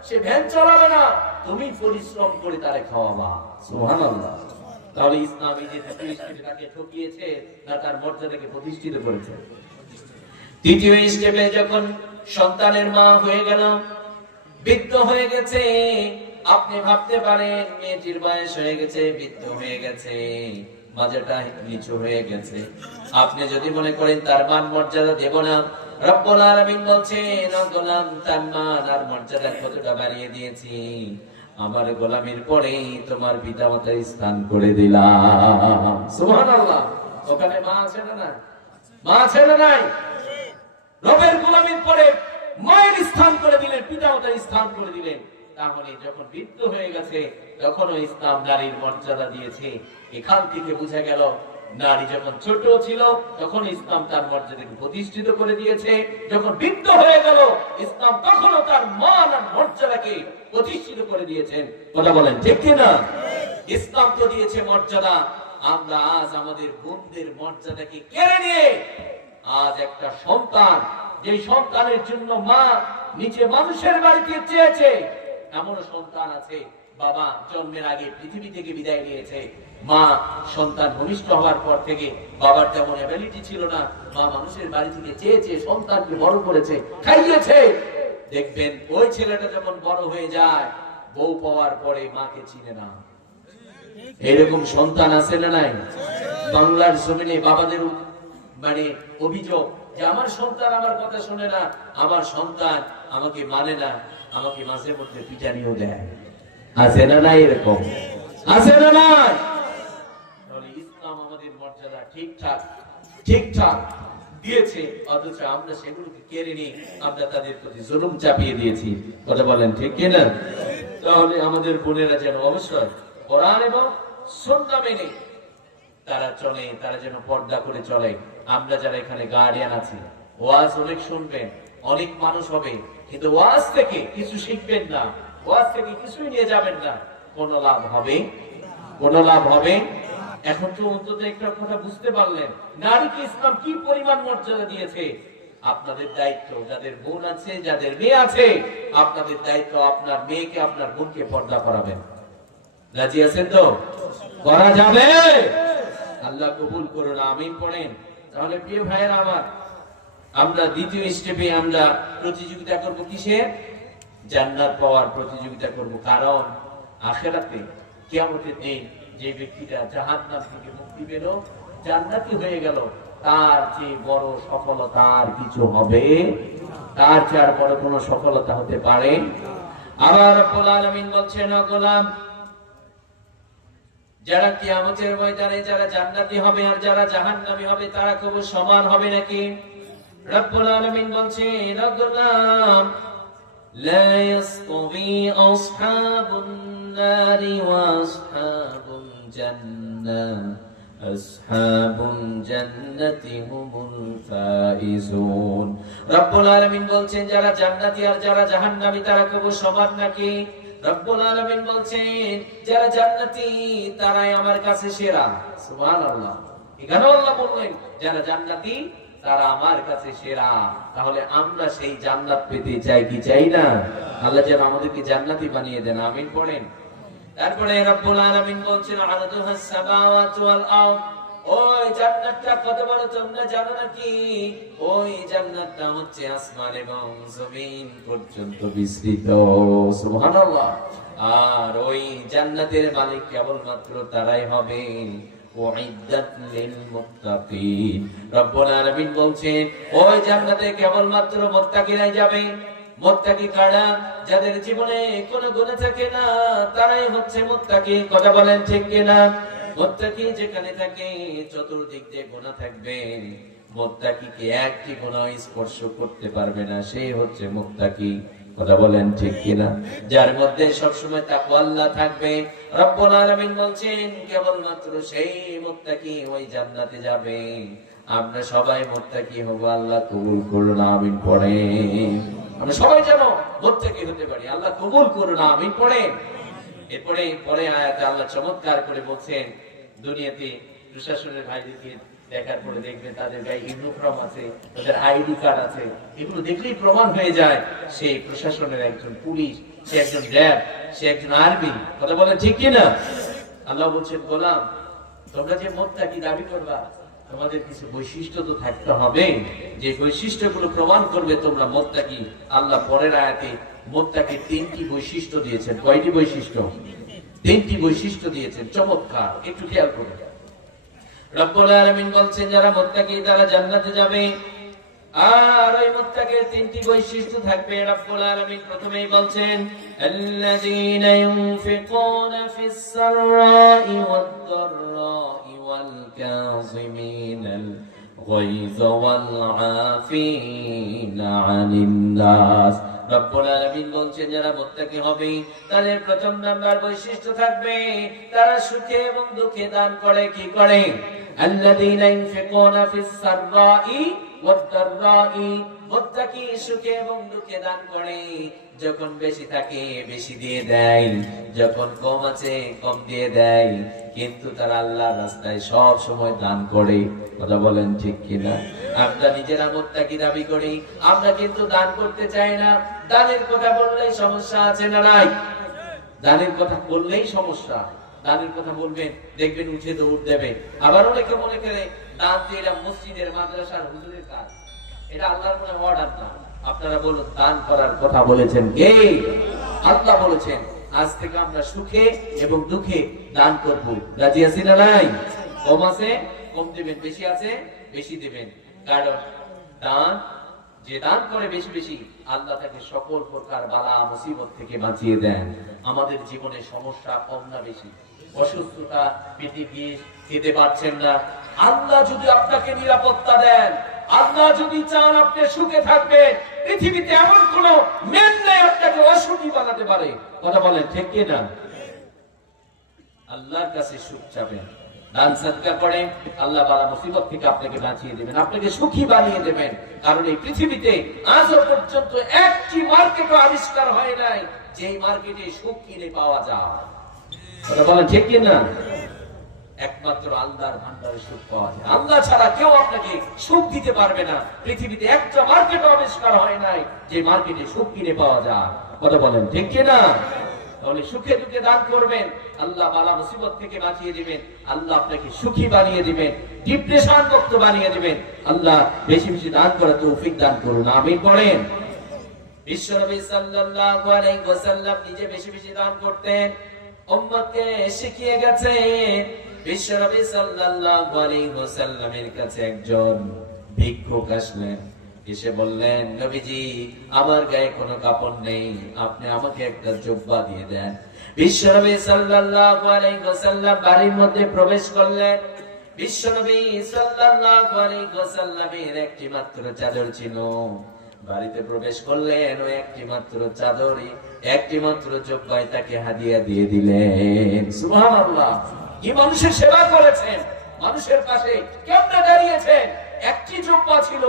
সে ভ্যান চালাবে না, তুমি পরিশ্রম করে তারে খাওয়াবা। সুবহানাল্লাহ। তাহলে ইসলাম এই যে স্ত্রীকে ঠকিয়েছে, না তার মর্যাদাকে প্রতিষ্ঠিত করেছে। তৃতীয় স্টেপে যখন সন্তানের মা হয়ে গেল, বৃদ্ধ হয়ে গেছে, আপনি ভাবতে পারেন মেয়েটির বয়স হয়ে গেছে, বৃদ্ধ হয়ে গেছে, মাজাটা নিচু হয়ে গেছে, আপনি যদি মনে করেন তার মান মর্যাদা দেব না, রব্বুল আলামিন বলছেন ও গোলাম, তার মান আর মর্যাদা কতটা বাড়িয়ে দিয়েছি, আমার গোলামের পরে তোমার পিতামাতার স্থান করে দিলাম। সুবহানাল্লাহ। ওখানে মা আছে না? না, মা আছে না? নাই। রবের গোলামের পরে মায়ের স্থান করে দিলেন, পিতামাতার স্থান করে দিলেন। তাহলে যখন বৃদ্ধ হয়ে গেছে, তখনও ইসলাম নারীর মর্যাদা দিয়েছে। এখান থেকে বোঝা গেল নারী যখন ছোট ছিল, তখন ইসলাম তার মর্যাদাকে প্রতিষ্ঠিত করে দিয়েছে। যখন বৃদ্ধ হয়ে গেল, ইসলাম তখনও তার মান আর মর্যাদাকে প্রতিষ্ঠিত করে দিয়েছেন। কথা বলেন ঠিক কিনা? ইসলাম তো দিয়েছে মর্যাদা, আমরা আজ আমাদের বোনদের মর্যাদাকে কেড়ে নিয়ে আজ একটা সন্তান, যে সন্তানের জন্য মা নিচে মানুষের বাড়িতে চেয়েছে, এমন সন্তান আছে বাবা জন্মের আগে পৃথিবী থেকে বিদায় নিয়েছে, মা সন্তান ভূমিষ্ঠ হওয়ার পর থেকে বাবার তেমন অ্যাবিলিটি ছিল না, মা মানুষের বাড়ি থেকে চেয়েছে, সন্তানকে বড় করেছে, খাইয়েছে। দেখবেন ওই ছেলেটা যখন বড় হয়ে যায়, বউ পাওয়ার পরে মাকে চিনে না। এরকম সন্তান আছে না নাই? বাংলার জমিনে বাবাদের মানে অভিযোগ যে আমার সন্তান আমার কথা শুনে না, আমার সন্তান আমাকে মানে না, আমাকে মাঝে মধ্যে পিটানিও দেয়। আছে না নাই? এরকম আছে না নাই? তাহলে ইসলাম আমাদের মর্যাদা ঠিকঠাক দিয়েছে, অথচ আমরা সেগুলোকে কেড়ে নিয়ে আমরা তাদের প্রতি জুলুম চাপিয়ে দিয়েছি। কথা বলেন ঠিক কিনা? তাহলে আমাদের বোনেরা যেন অবশ্যই কোরআন এবং সুন্নাহ মেনে তারা চলে, তারা যেন পর্দা করে চলে। আমরা যারা এখানে গার্ডিয়ান আছি, ওয়াজ অনেক শুনবেন, অনেক মানুষ হবে, কিন্তু ওয়াজ থেকে কিছু শিখবেন না, ওয়াজ থেকে কিছুই নিয়ে যাবেন না, কোন লাভ হবে? কোন লাভ হবে? এখন তো অন্তত একটা কথা বুঝতে পারলেন, নারীকে ইসলাম কি পরিমাণ মর্যাদা দিয়েছে। আপনাদের দায়িত্ব, যাদের বোন আছে, যাদের মেয়ে আছে, আপনাদের দায়িত্ব আপনার মেয়েকে, আপনার বোনকে পর্দা করাবেন। রাজি আছেন তো? করা যাবে? আল্লাহ কবুল করুন, আমিন পড়েন। তাহলে প্রিয় ভাইয়েরা আমার, আমরা দ্বিতীয় স্টেপে আমরা প্রতিযোগিতা করব কিসে? জান্নাত পাওয়ার প্রতিযোগিতা করব। কারণ আখিরাতে কিয়ামতের দিন যে ব্যক্তিটা জাহান্নাম থেকে মুক্তি পেল, জান্নাতি হয়ে গেল, তার যে বড় সফলতা আর কিছু হবে? তার চেয়ে আর বড় কোনো সফলতা হতে পারে? আবার রব্বুল আলামিন বলছেন, ও গোলাম, যারা কিয়ামতের ময়দানে যারা জান্নাতি হবে আর যারা জাহান্নামী হবে, তারা কবু সমান হবে নাকি? রব্বুল আলামিন বলছেন, ও গোলাম, লা ইয়াসতাবি আসহাবুন নারি ওয়া আসহাবুল জান্নাহ, আসহাবুল জান্নাতি হুমুল ফাইজুন। রব্বুল আলামিন বলছেন, যারা জান্নাতি আর যারা জাহান্নামী তারা কবু সমান নাকি? রব্বুল আলামিন বলছেন, যারা জান্নাতি তারাই আমার কাছে সেরা। সুবহানাল্লাহ। এখানে আল্লাহ বললেন যারা জান্নাতি তারা আমার কাছে সেরা। তাহলে আমরা সেই জান্নাত পেতে চাই কি চাই না? আল্লাহ যেন আমাদেরকে জান্নাতি বানিয়ে দেন, আমিন পড়েন। তারপরে রব্বুল আলামিন বলছেন, আরদুহাস সামাওয়াতু ওয়াল আরদ ওই জান্নাতটা কত বড় তোমরা জানো নাকি? ওই জান্নাতটা হচ্ছে আসমান এবং জমিন পর্যন্ত বিস্তৃত। সুবহানাল্লাহ। আর ওই জান্নাতের মালিক কেবলমাত্র তারাই হবে। উইদ্দাত লিল মুত্তাকিন। রব্বুল আলামিন বলছেন ওই জান্নাতে কেবলমাত্র মুত্তাকিরাই যাবে। মুত্তাকি কারা? যাদের জীবনে কোনো গুনাহ থাকে না, তারাই হচ্ছে মুত্তাকি। কথা বলেন ঠিক কিনা? মুত্তাকি যেখানে থাকে চতুর্দিক দিয়ে গুনাহ থাকবে, মুত্তাকিকে একটি গুনাহ স্পর্শ করতে পারবে না, সে হচ্ছে মুত্তাকি। কথা বলেন ঠিক কিনা? যার মধ্যে সবসময় তাকওয়া আল্লাহ থাকবে, রব্বুল আলামিন বলছেন কেবলমাত্র সেই মুত্তাকি ওই জান্নাতে যাবে। আমরা সবাই মুত্তাকি হব, আল্লাহ কবুল করুন, আমিন পড়েন। আমরা সবাই যেন মুত্তাকি হতে পারি, আল্লাহ কবুল করুন, আমিন পড়েন। এরপরে পরে আয়াতে আল্লাহ চমৎকার করে বলছেন, দুনিয়াতে প্রশাসনের ভাইদেরকে দেখার পরে দেখবেন তাদের গায়ে ইউনিফর্ম আছে, তাদের আইডি কার্ড আছে, এগুলো দেখলেই প্রমাণ হয়ে যায় সে প্রশাসনের একজন পুলিশ, সে একজন র্যাব, সে একজন আর্মি। কথা বলেন ঠিক কিনা? আল্লাহ বলছেন গোলাম, তোমরা যে মুত্তাকি দাবি করবা, তোমাদের কিছু বৈশিষ্ট্য তো থাকতে হবে, যে বৈশিষ্ট্যগুলো প্রমাণ করবে তোমরা মুত্তাকি। আল্লাহ পরের আয়াতে মুত্তাকির তিনটি বৈশিষ্ট্য দিয়েছেন। কয়টি বৈশিষ্ট্য? তিনটি বৈশিষ্ট্য দিয়েছেন। চমৎকার, একটু খেয়াল করুন। রব্বুল আলামিন বলছেন যারা মুত্তাকি তারা জান্নাতে যাবে। আর ওই মুত্তাকির তিনটি বৈশিষ্ট্য থাকবে। রব্বুল আলামিন প্রথমেই বলছেন আল্লাযীনা ইউনফিকুনা ফিস সাররাই ওয়াদ দাররাই ওয়াল কাযিমিনাল গায়যা ওয়াল আফিনা আনিন নাস। রব্বুল আলামিন বলছেন যারা মুত্তাকি হবে তাদের প্রথম নাম্বার বৈশিষ্ট্য থাকবে তারা সুখে এবং দুঃখে দান করে। কি করে? আল্লাযীনা ইউনফিকুনা ফিস সাররাই ওয়াদ দাররাই। মুত্তাকি সুখে এবং দুঃখে দান করে। যখন বেশি থাকে বেশি দিয়ে দেয়, যখন কম আছে কম দিয়ে দেয়, কিন্তু তারা আল্লাহর রাস্তায় সব সময় দান করে। কথা বলেন ঠিক কিনা? আমরা নিজেরা মুত্তাকি দাবি করি, আমরা কিন্তু দান করতে চাই না। দানের কথা বললেই সমস্যা আছে না নাই? দানের কথা বললেই সমস্যা। দানের কথা বলবেন দেখবেন উঠে দৌড় দেবে। আবার অনেকে মনে করে দান দিয়ে এটা মসজিদের মাদ্রাসার হুজুরের কাজ, এটা আল্লাহর কোনো অর্ডার না। আপনারা বলুন দান করার কথা বলেছেন কে? আল্লাহ বলেছেন আজ থেকে আমরা সুখে এবং দুঃখে দান করব। রাজি আছি না নাই? কম আছে কম দিবেন, বেশি আছে বেশি দিবেন। কারণ দান, যে দান করে বেশি বেশি, আল্লাহ তাকে সকল প্রকার বালা মুসিবত থেকে বাঁচিয়ে দেন। আমাদের জীবনে সমস্যা কম না বেশি? অসুস্থতা, পেটে গিয়ে খেতে পারছেন না, আল্লাহ যদি আপনাকে নিরাপত্তা দেন, আল্লাহ যদি চান আপনি সুখে থাকবেন, পৃথিবীতে এমন কোন মেন নাই আপনাকে অসুখী বানাতে পারে। কথা বলেন ঠিক কি না? আল্লাহর কাছে সুখ চাবেন, দান সাদকা করেন, আল্লাহ বালা মুসিবত থেকে আপনাকে বাঁচিয়ে দেবেন, আপনাকে সুখী বানিয়ে দেবেন। কারণ এই পৃথিবীতে আজও পর্যন্ত একটি মার্কেটও আবিষ্কার হয় নাই যে মার্কেটে সুখ কিনে পাওয়া যায়। কথা বলেন ঠিক কি না? একমাত্র আল্লাহর ভান্ডারে সুখ পাওয়া যায়। আল্লাহ ছাড়া কেউ আপনাকে সুখ দিতে পারবে না। পৃথিবীতে একটা মার্কেটও আবিষ্কার হয় নাই যে মার্কেটে সুখ কিনে পাওয়া যায়। কথা বলেন ঠিক কি না? তাহলে সুখে দুঃখে দান করবেন, আল্লাহ বালা মুসিবত থেকে বাঁচিয়ে দিবেন, আল্লাহ আপনাকে সুখী বানিয়ে দিবেন, ডিপ্রেশন মুক্ত বানিয়ে দিবেন। আল্লাহ বেশি বেশি দান করার তৌফিক দান করুন, আমিন পড়েন। বিশ্বনবী সাল্লাল্লাহু আলাইহি ওয়াসাল্লাম নিজে বেশি বেশি দান করতেন, উম্মতকে শিখিয়ে গেছেন। বিশ্বনবী সাল্লাল্লাহু আলাইহি ওয়াসাল্লামের কাছে একজন ভিক্ষুক আসলেন, এসে বললেন নবীজি আমার গায়ে কোনো কাপড় নেই, আপনি আমাকে একটা জুব্বা দিয়ে দেন। বিশ্বনবী সাল্লাল্লাহু আলাইহি ওয়াসাল্লাম বাড়ির মধ্যে প্রবেশ করলেন। বিশ্বনবী সাল্লাল্লাহু আলাইহি ওয়াসাল্লামের একটি মাত্র চাদর ছিল। বাড়িতে প্রবেশ করলেন, ওই একটি মাত্র চাদরই, একটি মাত্র জুব্বাই তাকে হাদিয়া দিয়ে দিলেন। সুবহানাল্লাহ! কি মানুষের সেবা করেছেন, মানুষের পাশে কেমনে দাঁড়িয়েছেন। একটি জুব্বা ছিল,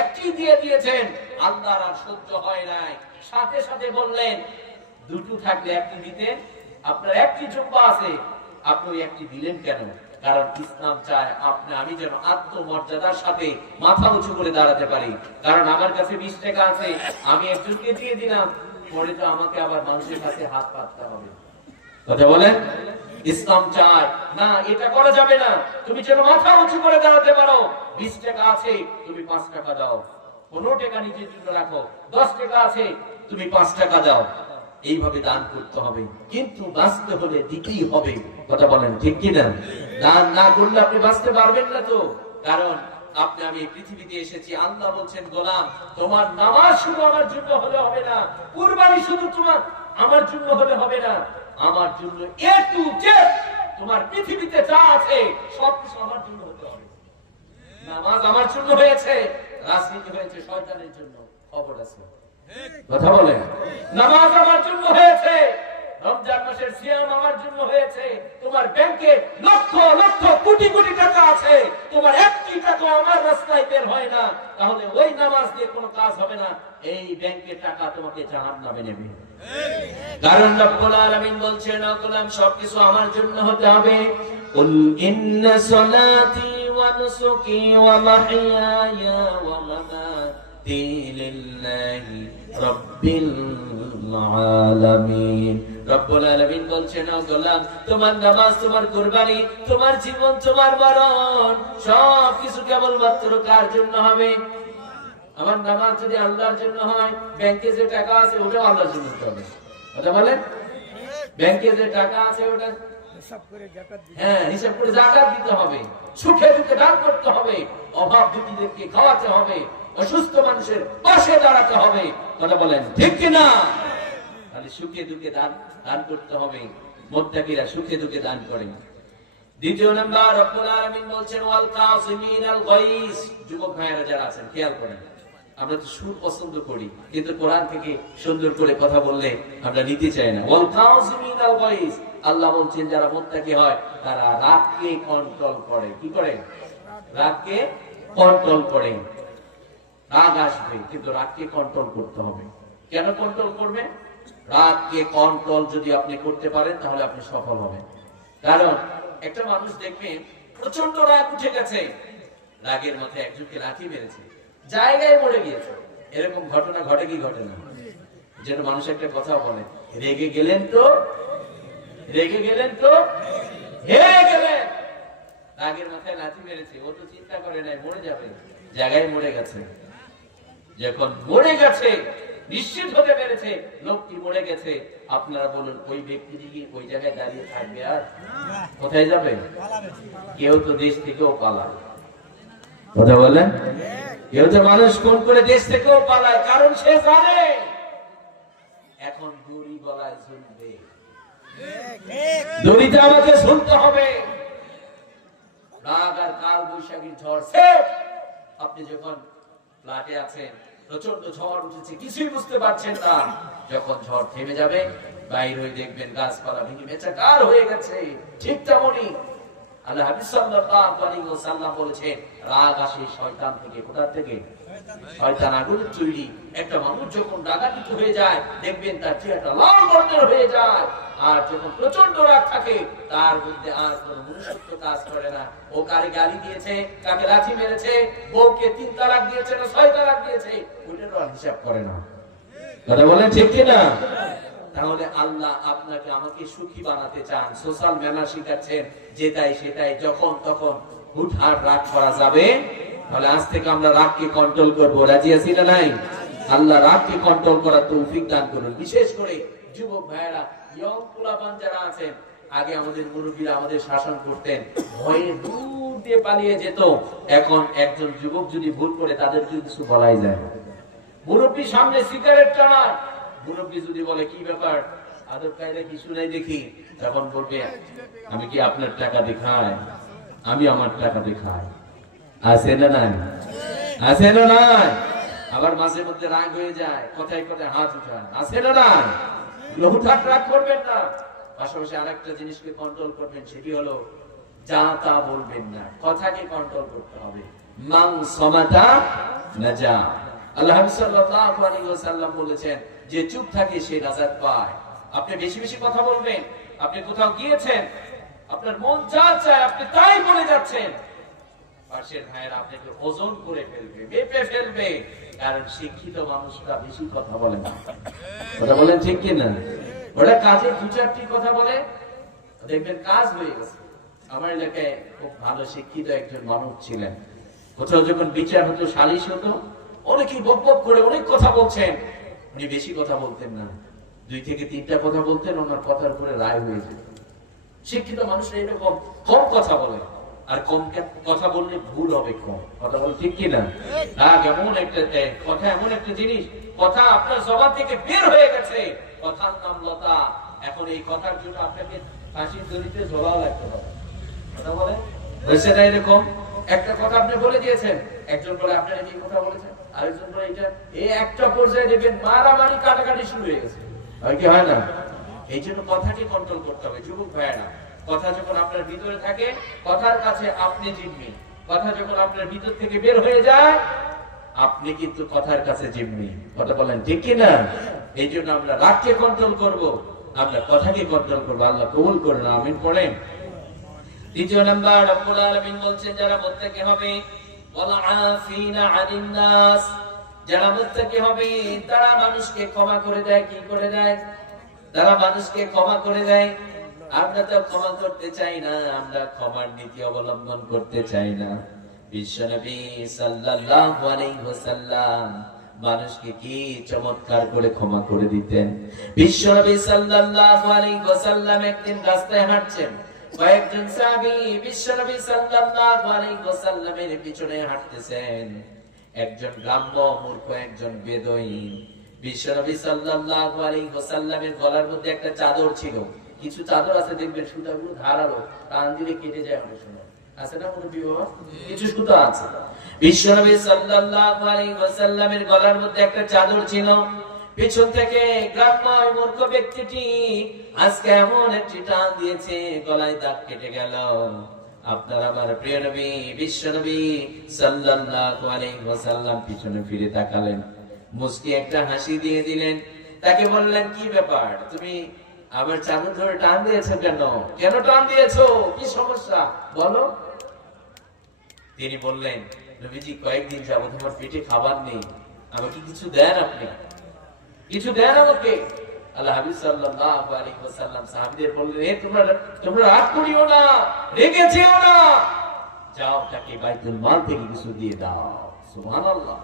একটি দিয়ে দিয়েছেন। আল্লাহর আর সহ্য হয় নাই, সাথে সাথে বললেন দুটো থাকলে একটি দিতেন, আপনার একটি জুব্বা আছে, আপনি একটি দিলেন কেন? কারণ ইসলাম চায় আপনি আমি যেন আত্মমর্যাদার সাথে মাথা উঁচু করে দাঁড়াতে পারি। কারণ আমার কাছে 20 টাকা আছে, আমি একজনকে দিয়ে দিলাম, পরে তো আমাকে আবার মানুষের কাছে হাত পাততে হবে। কথা বলেন ইসলাম চায় না, এটা করা যাবে না। তুমি যেন মাথা উঁচু করে দাঁড়াতে পারো। 20 টাকা আছে, তুমি 5 টাকা দাও। 15 টাকা নিজের জন্য রাখো। 10 টাকা আছে, তুমি 5 টাকা দাও। এইভাবে দান করতে হবে, কিন্তু বাঁচতে হলে দিতেই হবে। কথা বলেন ঠিক কিনা? দান না করলে আপনি বাঁচতে পারবেন না তো। কারণ আপনি আমি পৃথিবীতে এসেছি, আল্লাহ বলছেন গোলাম তোমার নামাজ শুধু আমার জন্য হলে হবে না, কুরবানি শুধু তোমার আমার জন্য হলে হবে না, আমার জন্য এ টু জেড তোমার পৃথিবীতে যা আছে সব কিছু আমার জন্য হতে হবে। নামাজ আমার জন্য হয়েছে, রাজনীতি হয়েছে শয়তানের জন্য, খবর আছে। কথা বলেন, নামাজ আমার জন্য হয়েছে, রমজান মাসের সিয়াম আমার জন্য হয়েছে। তোমার ব্যাংকে লক্ষ লক্ষ কোটি কোটি টাকা আছে, তোমার একটি টাকা আমার রাস্তায় বের হয় না, তাহলে ওই নামাজ দিয়ে কোনো কাজ হবে না। এই ব্যাংকের টাকা তোমাকে জাহান্নামে নেবে। কারণ রব্বুল আলামিন বলছেন গোলাম সবকিছু আমার জন্য হতে হবে। কুল ইন্না সলাতি ওয়া নুসুকি ওয়া মাহইয়ায়া ওয়া মামাতি লিল্লাহি রাব্বিল আলামিন। রব্বুল আলামিন বলছেন গোলাম তোমার নামাজ, তোমার কুরবানি, তোমার জীবন, তোমার মরণ সবকিছু কেবলমাত্র কার জন্য হবে? আমার নামাজ যদি আল্লাহর জন্য হয়, ব্যাংকে যে টাকা আছে ওটাও আল্লাহর জন্য দিতে হবে। কথা বলেন, ব্যাংকে যে টাকা আছে ওটা হিসাব করে যাকাত দিতে হবে, সুখে দুঃখে দান করতে হবে, অভাব দুঃখীদেরকে খাওয়াতে হবে, অসুস্থ মানুষের পাশে দাঁড়াতে হবে। কথা বলেন ঠিক কিনা? তাহলে সুখে দুঃখে দান করতে হবে। মুত্তাকিরা সুখে দুঃখে দান করেন। দ্বিতীয় নাম্বার রব্বুল আলামিন বলছেন ওয়াল কাযিমিনাল গায়জ। যুবক ভাইরা যারা আছেন খেয়াল করেন, আমরা তো সুর পছন্দ করি, কিন্তু কোরআন থেকে সুন্দর করে কথা বললে আমরা নিতে চাই না। ওয়াল কাযিমিনাল গায়জ, আল্লাহ বলছেন যারা মুত্তাকি হয় তারা রাগকে কন্ট্রোল করে। কি করে? রাগকে কন্ট্রোল করে। রাগ আসবে, কিন্তু রাগকে কন্ট্রোল করতে হবে। কেন কন্ট্রোল করবে? রাগকে কন্ট্রোল যদি আপনি করতে পারেন তাহলে আপনি সফল হবেন। কারণ একটা মানুষ দেখবেন প্রচন্ড রাগ উঠে গেছে, রাগের মাথায় একজনকে লাঠি মেরেছে, জায়গায় মরে গিয়েছে। এরকম ঘটনা ঘটে কি ঘটে না? যেন মানুষ একটা কথা বলে, রেগে গেলেন তো হেরে গেলেন। রাগের মাথায় লাঠি মেরেছে, ও তো চিন্তা করে নাই মরে যাবে, জায়গায় মরে গেছে। যখন মরে গেছে, নিশ্চিত হতে পেরেছে লোকটি মরে গেছে, আপনারা বলুন ওই ব্যক্তি কি ওই জায়গায় দাঁড়িয়ে থাকবে? আর কোথায় যাবে? কেউ তো দেশ থেকেও পালায়। কথা বলেন, কেউ তো মানুষ কোন করে দেশ থেকেও পালায়, কারণ সে জানে এখন দড়ি গলায় ঝুলবে, দড়িতে আমাকে শুনতে হবে। রাগ আর কাল বৈশাখীর ঝড় আপনি যখন ফ্ল্যাটে আছেন, প্রচন্ড ঝড় উঠেছে, কিছুই বুঝতে পারছেন না। যখন ঝড় থেমে যাবে, বাইরে হয়ে দেখবেন গাছপালা ভেঙে বেচাকার হয়ে গেছে। ঠিক তেমনই আল্লাহ হাবিব সাল্লাল্লাহু আলাইহি ওয়াসাল্লাম বলেছেন রাগ আসে শয়তান থেকে। কোথা থেকে? শয়তান আগুনের তৈরি। একটা মানুষ যখন রাগান্বিত হয়ে যায়, দেখবেন তার চেহারা লাল বর্ণের হয়ে যায়। আর যখন প্রচন্ড রাগ থাকে, তার মধ্যে আর কোনো মনুষ্যত্ব কাজ করে না। ও কারে গালি দিয়েছে, কাকে লাঠি মেরেছে, বউকে 3 তালাক দিয়েছে না 6 তালাক দিয়েছে, ওইটারও আর হিসাব করে না। কথা বলেন ঠিক কিনা? তাহলে আল্লাহ আপনাকে আমাকে সুখী বানাতে চান। সোশ্যাল ম্যানার শিখাচ্ছেন, যেটাই সেটাই যখন তখন হুটহাট রাগ করা যাবে। তাহলে আজ থেকে আমরা রাগকে কন্ট্রোল করব। রাজি আছি না নাই? আল্লাহ রাগকে কন্ট্রোল করার তৌফিক দান করুন। বিশেষ করে যুবক ভাইয়েরা, ইয়ং পোলাপান যারা আছেন, আগে আমাদের মুরব্বীরা আমাদের শাসন করতেন, ভয়ে দূর দিয়ে পালিয়ে যেত। এখন একজন যুবক যদি ভুল করে, তাদেরকে কিছু বলাই যায়। মুরব্বী সামনে সিগারেট টানায়, মুরব্বী যদি বলে কি ব্যাপার, আদব কায়দা কিছু নাই দেখি, তখন বলবে আমি কি আপনার টাকা দেখাই? আমি আমার টাকা দেখাই। আছে না নাই? আছে না নাই? আবার মাঝে মধ্যে রাগ হয়ে যায়, কথায় কথায় হাত উঠায়। আছে না নাই? হুটহাট রাগ করবেন না। পাশাপাশি আরেকটা জিনিসকে কন্ট্রোল করবেন, সেটি হলো যা তা বলবেন না, কথাকে কন্ট্রোল করতে হবে। মান সামাতা নাজা। আল্লাহ সাল্লাল্লাহু আলাইহি ওয়াসাল্লাম বলেছেন, যে চুপ থাকে সে নাজাত পায়। আপনি বেশি বেশি কথা বলবেন, আপনি কোথাও গিয়েছেন, আপনার মন যা চায় আপনি তাই বলে যাচ্ছেন, পাশের ভাইয়েরা আপনাকে ওজন করে ফেলবে, মেপে ফেলবে। কারণ শিক্ষিত মানুষরা বেশি কথা বলে না। কথা বলেন ঠিক কিনা? ওরা কাজে 2-4টি কথা বলে, দেখবেন কাজ হয়ে গেছে। আমার এলাকায় খুব ভালো শিক্ষিত একজন মানুষ ছিলেন, কোথাও যখন বিচার হতো, সালিশ হতো, অনেকেই বক বক করে অনেক কথা বলছেন, উনি বেশি কথা বলতেন না, 2 থেকে 3টা কথা বলতেন, ওনার কথার উপরে রায় হয়ে যেত। শিক্ষিত মানুষরা এরকম কম কথা বলে, আর কম কথা বললে ভুল হবে কম। কথা বল ঠিক কিনা? এমন একটা কথা, এমন একটা জিনিস, কথা আপনার জবান থেকে বের হয়ে গেছে, কথার নাম লতা। এখন এই কথার জন্য আপনাকে ফাঁসির দড়িতে ঝোলাও লাগতে হবে। কথা বলে হয়েছে না এরকম? একটা কথা আপনি বলে দিয়েছেন, একজন বলে আপনার এই কথা বলেছেন, আরেকজন বলে এটা, এই একটা পর্যায়ে দেখবেন মারামারি কাটাকাটি শুরু হয়ে গেছে, হয় কি হয় না? এই জন্য কথাকে কন্ট্রোল করতে হবে যুবক ভাইয়েরা। কথা যখন আপনার ভিতরে থাকে, কথার কাছে আপনি জিম্মি। কথা যখন আপনার ভিতর থেকে বের হয়ে যায়, আপনি কিন্তু কথার কাছে জিম্মি। কথা বলেন ঠিক কিনা? এই জন্য আমরা রাগকে কন্ট্রোল করব, আমরা কথাকে কন্ট্রোল করবো। আল্লাহ কবুল করুন, আমিন পড়েন। দ্বিতীয় নাম্বার, রব্বুল আলামিন বলছেন যারা মুত্তাকি হবে, ওয়াল আফিনা আনিন নাস, যারা মুত্তাকি হবে তারা মানুষকে ক্ষমা করে দেয়। কি করে দেয়? তারা মানুষকে ক্ষমা করে দেয়। আমরা তো ক্ষমা করতে চাই না, আমরা ক্ষমার নীতি অবলম্বন করতে চাই না। বিশ্বনবী সাল্লাল্লাহু আলাইহি ওয়াসাল্লাম মানুষকে কি চমৎকার করে ক্ষমা করে দিতেন। বিশ্বনবী সাল্লাল্লাহু আলাইহি ওয়াসাল্লাম একদিন রাস্তায় হাঁটছেন, কয়েকজন সাহাবী বিশ্বনবী সাল্লাল্লাহু আলাইহি ওয়াসাল্লামের পিছনে হাঁটতেছেন। একজন গ্রাম্য মূর্খ, একজন বেদুইন। বিশ্বনবী সাল্লাল্লাহু আলাইহি ওয়াসাল্লামের গলার মধ্যে একটা চাদর ছিল। কিছু চাদর আছে দেখবেন সুতাগুলো ধারালো, টান দিলে কেটে যায় অনেক সময়, আছে না কোনো বিবাহ? কিছু সুতা আছে। বিশ্বনবী সাল্লাল্লাহু আলাইহি ওয়াসাল্লামের গলার মধ্যে একটা চাদর ছিল। পিছন থেকে গ্রাম্য মূর্খ ব্যক্তিটি আজকে এমন একটি টান দিয়েছে, গলায় দাগ কেটে গেল। আপনার আমার প্রিয় নবী বিশ্বনবী সাল্লাল্লাহু আলাইহি ওয়াসাল্লাম পিছনে ফিরে তাকালেন, মুস্কি একটা হাসি দিয়ে দিলেন। তাকে বললেন, কি ব্যাপার, তুমি আমার চাদর ধরে টান দিয়েছো কেন? কেন টান দিয়েছো? কি সমস্যা বলো? তিনি বললেন, নবীজি কয়েকদিন যাবত আমার পেটে খাবার নেই, আমাকে কিছু দেন, আপনি কিছু দেন আমাকে। আল্লাহ হাবিব সাল্লাল্লাহু আলাইহি ওয়াসাল্লাম সাহাবীদের বললেন, তোমরা রাগ করিও না, রেগে যেও না, যাও তাকে বাইতুল মাল থেকে কিছু দিয়ে দাও। সুবহানাল্লাহ।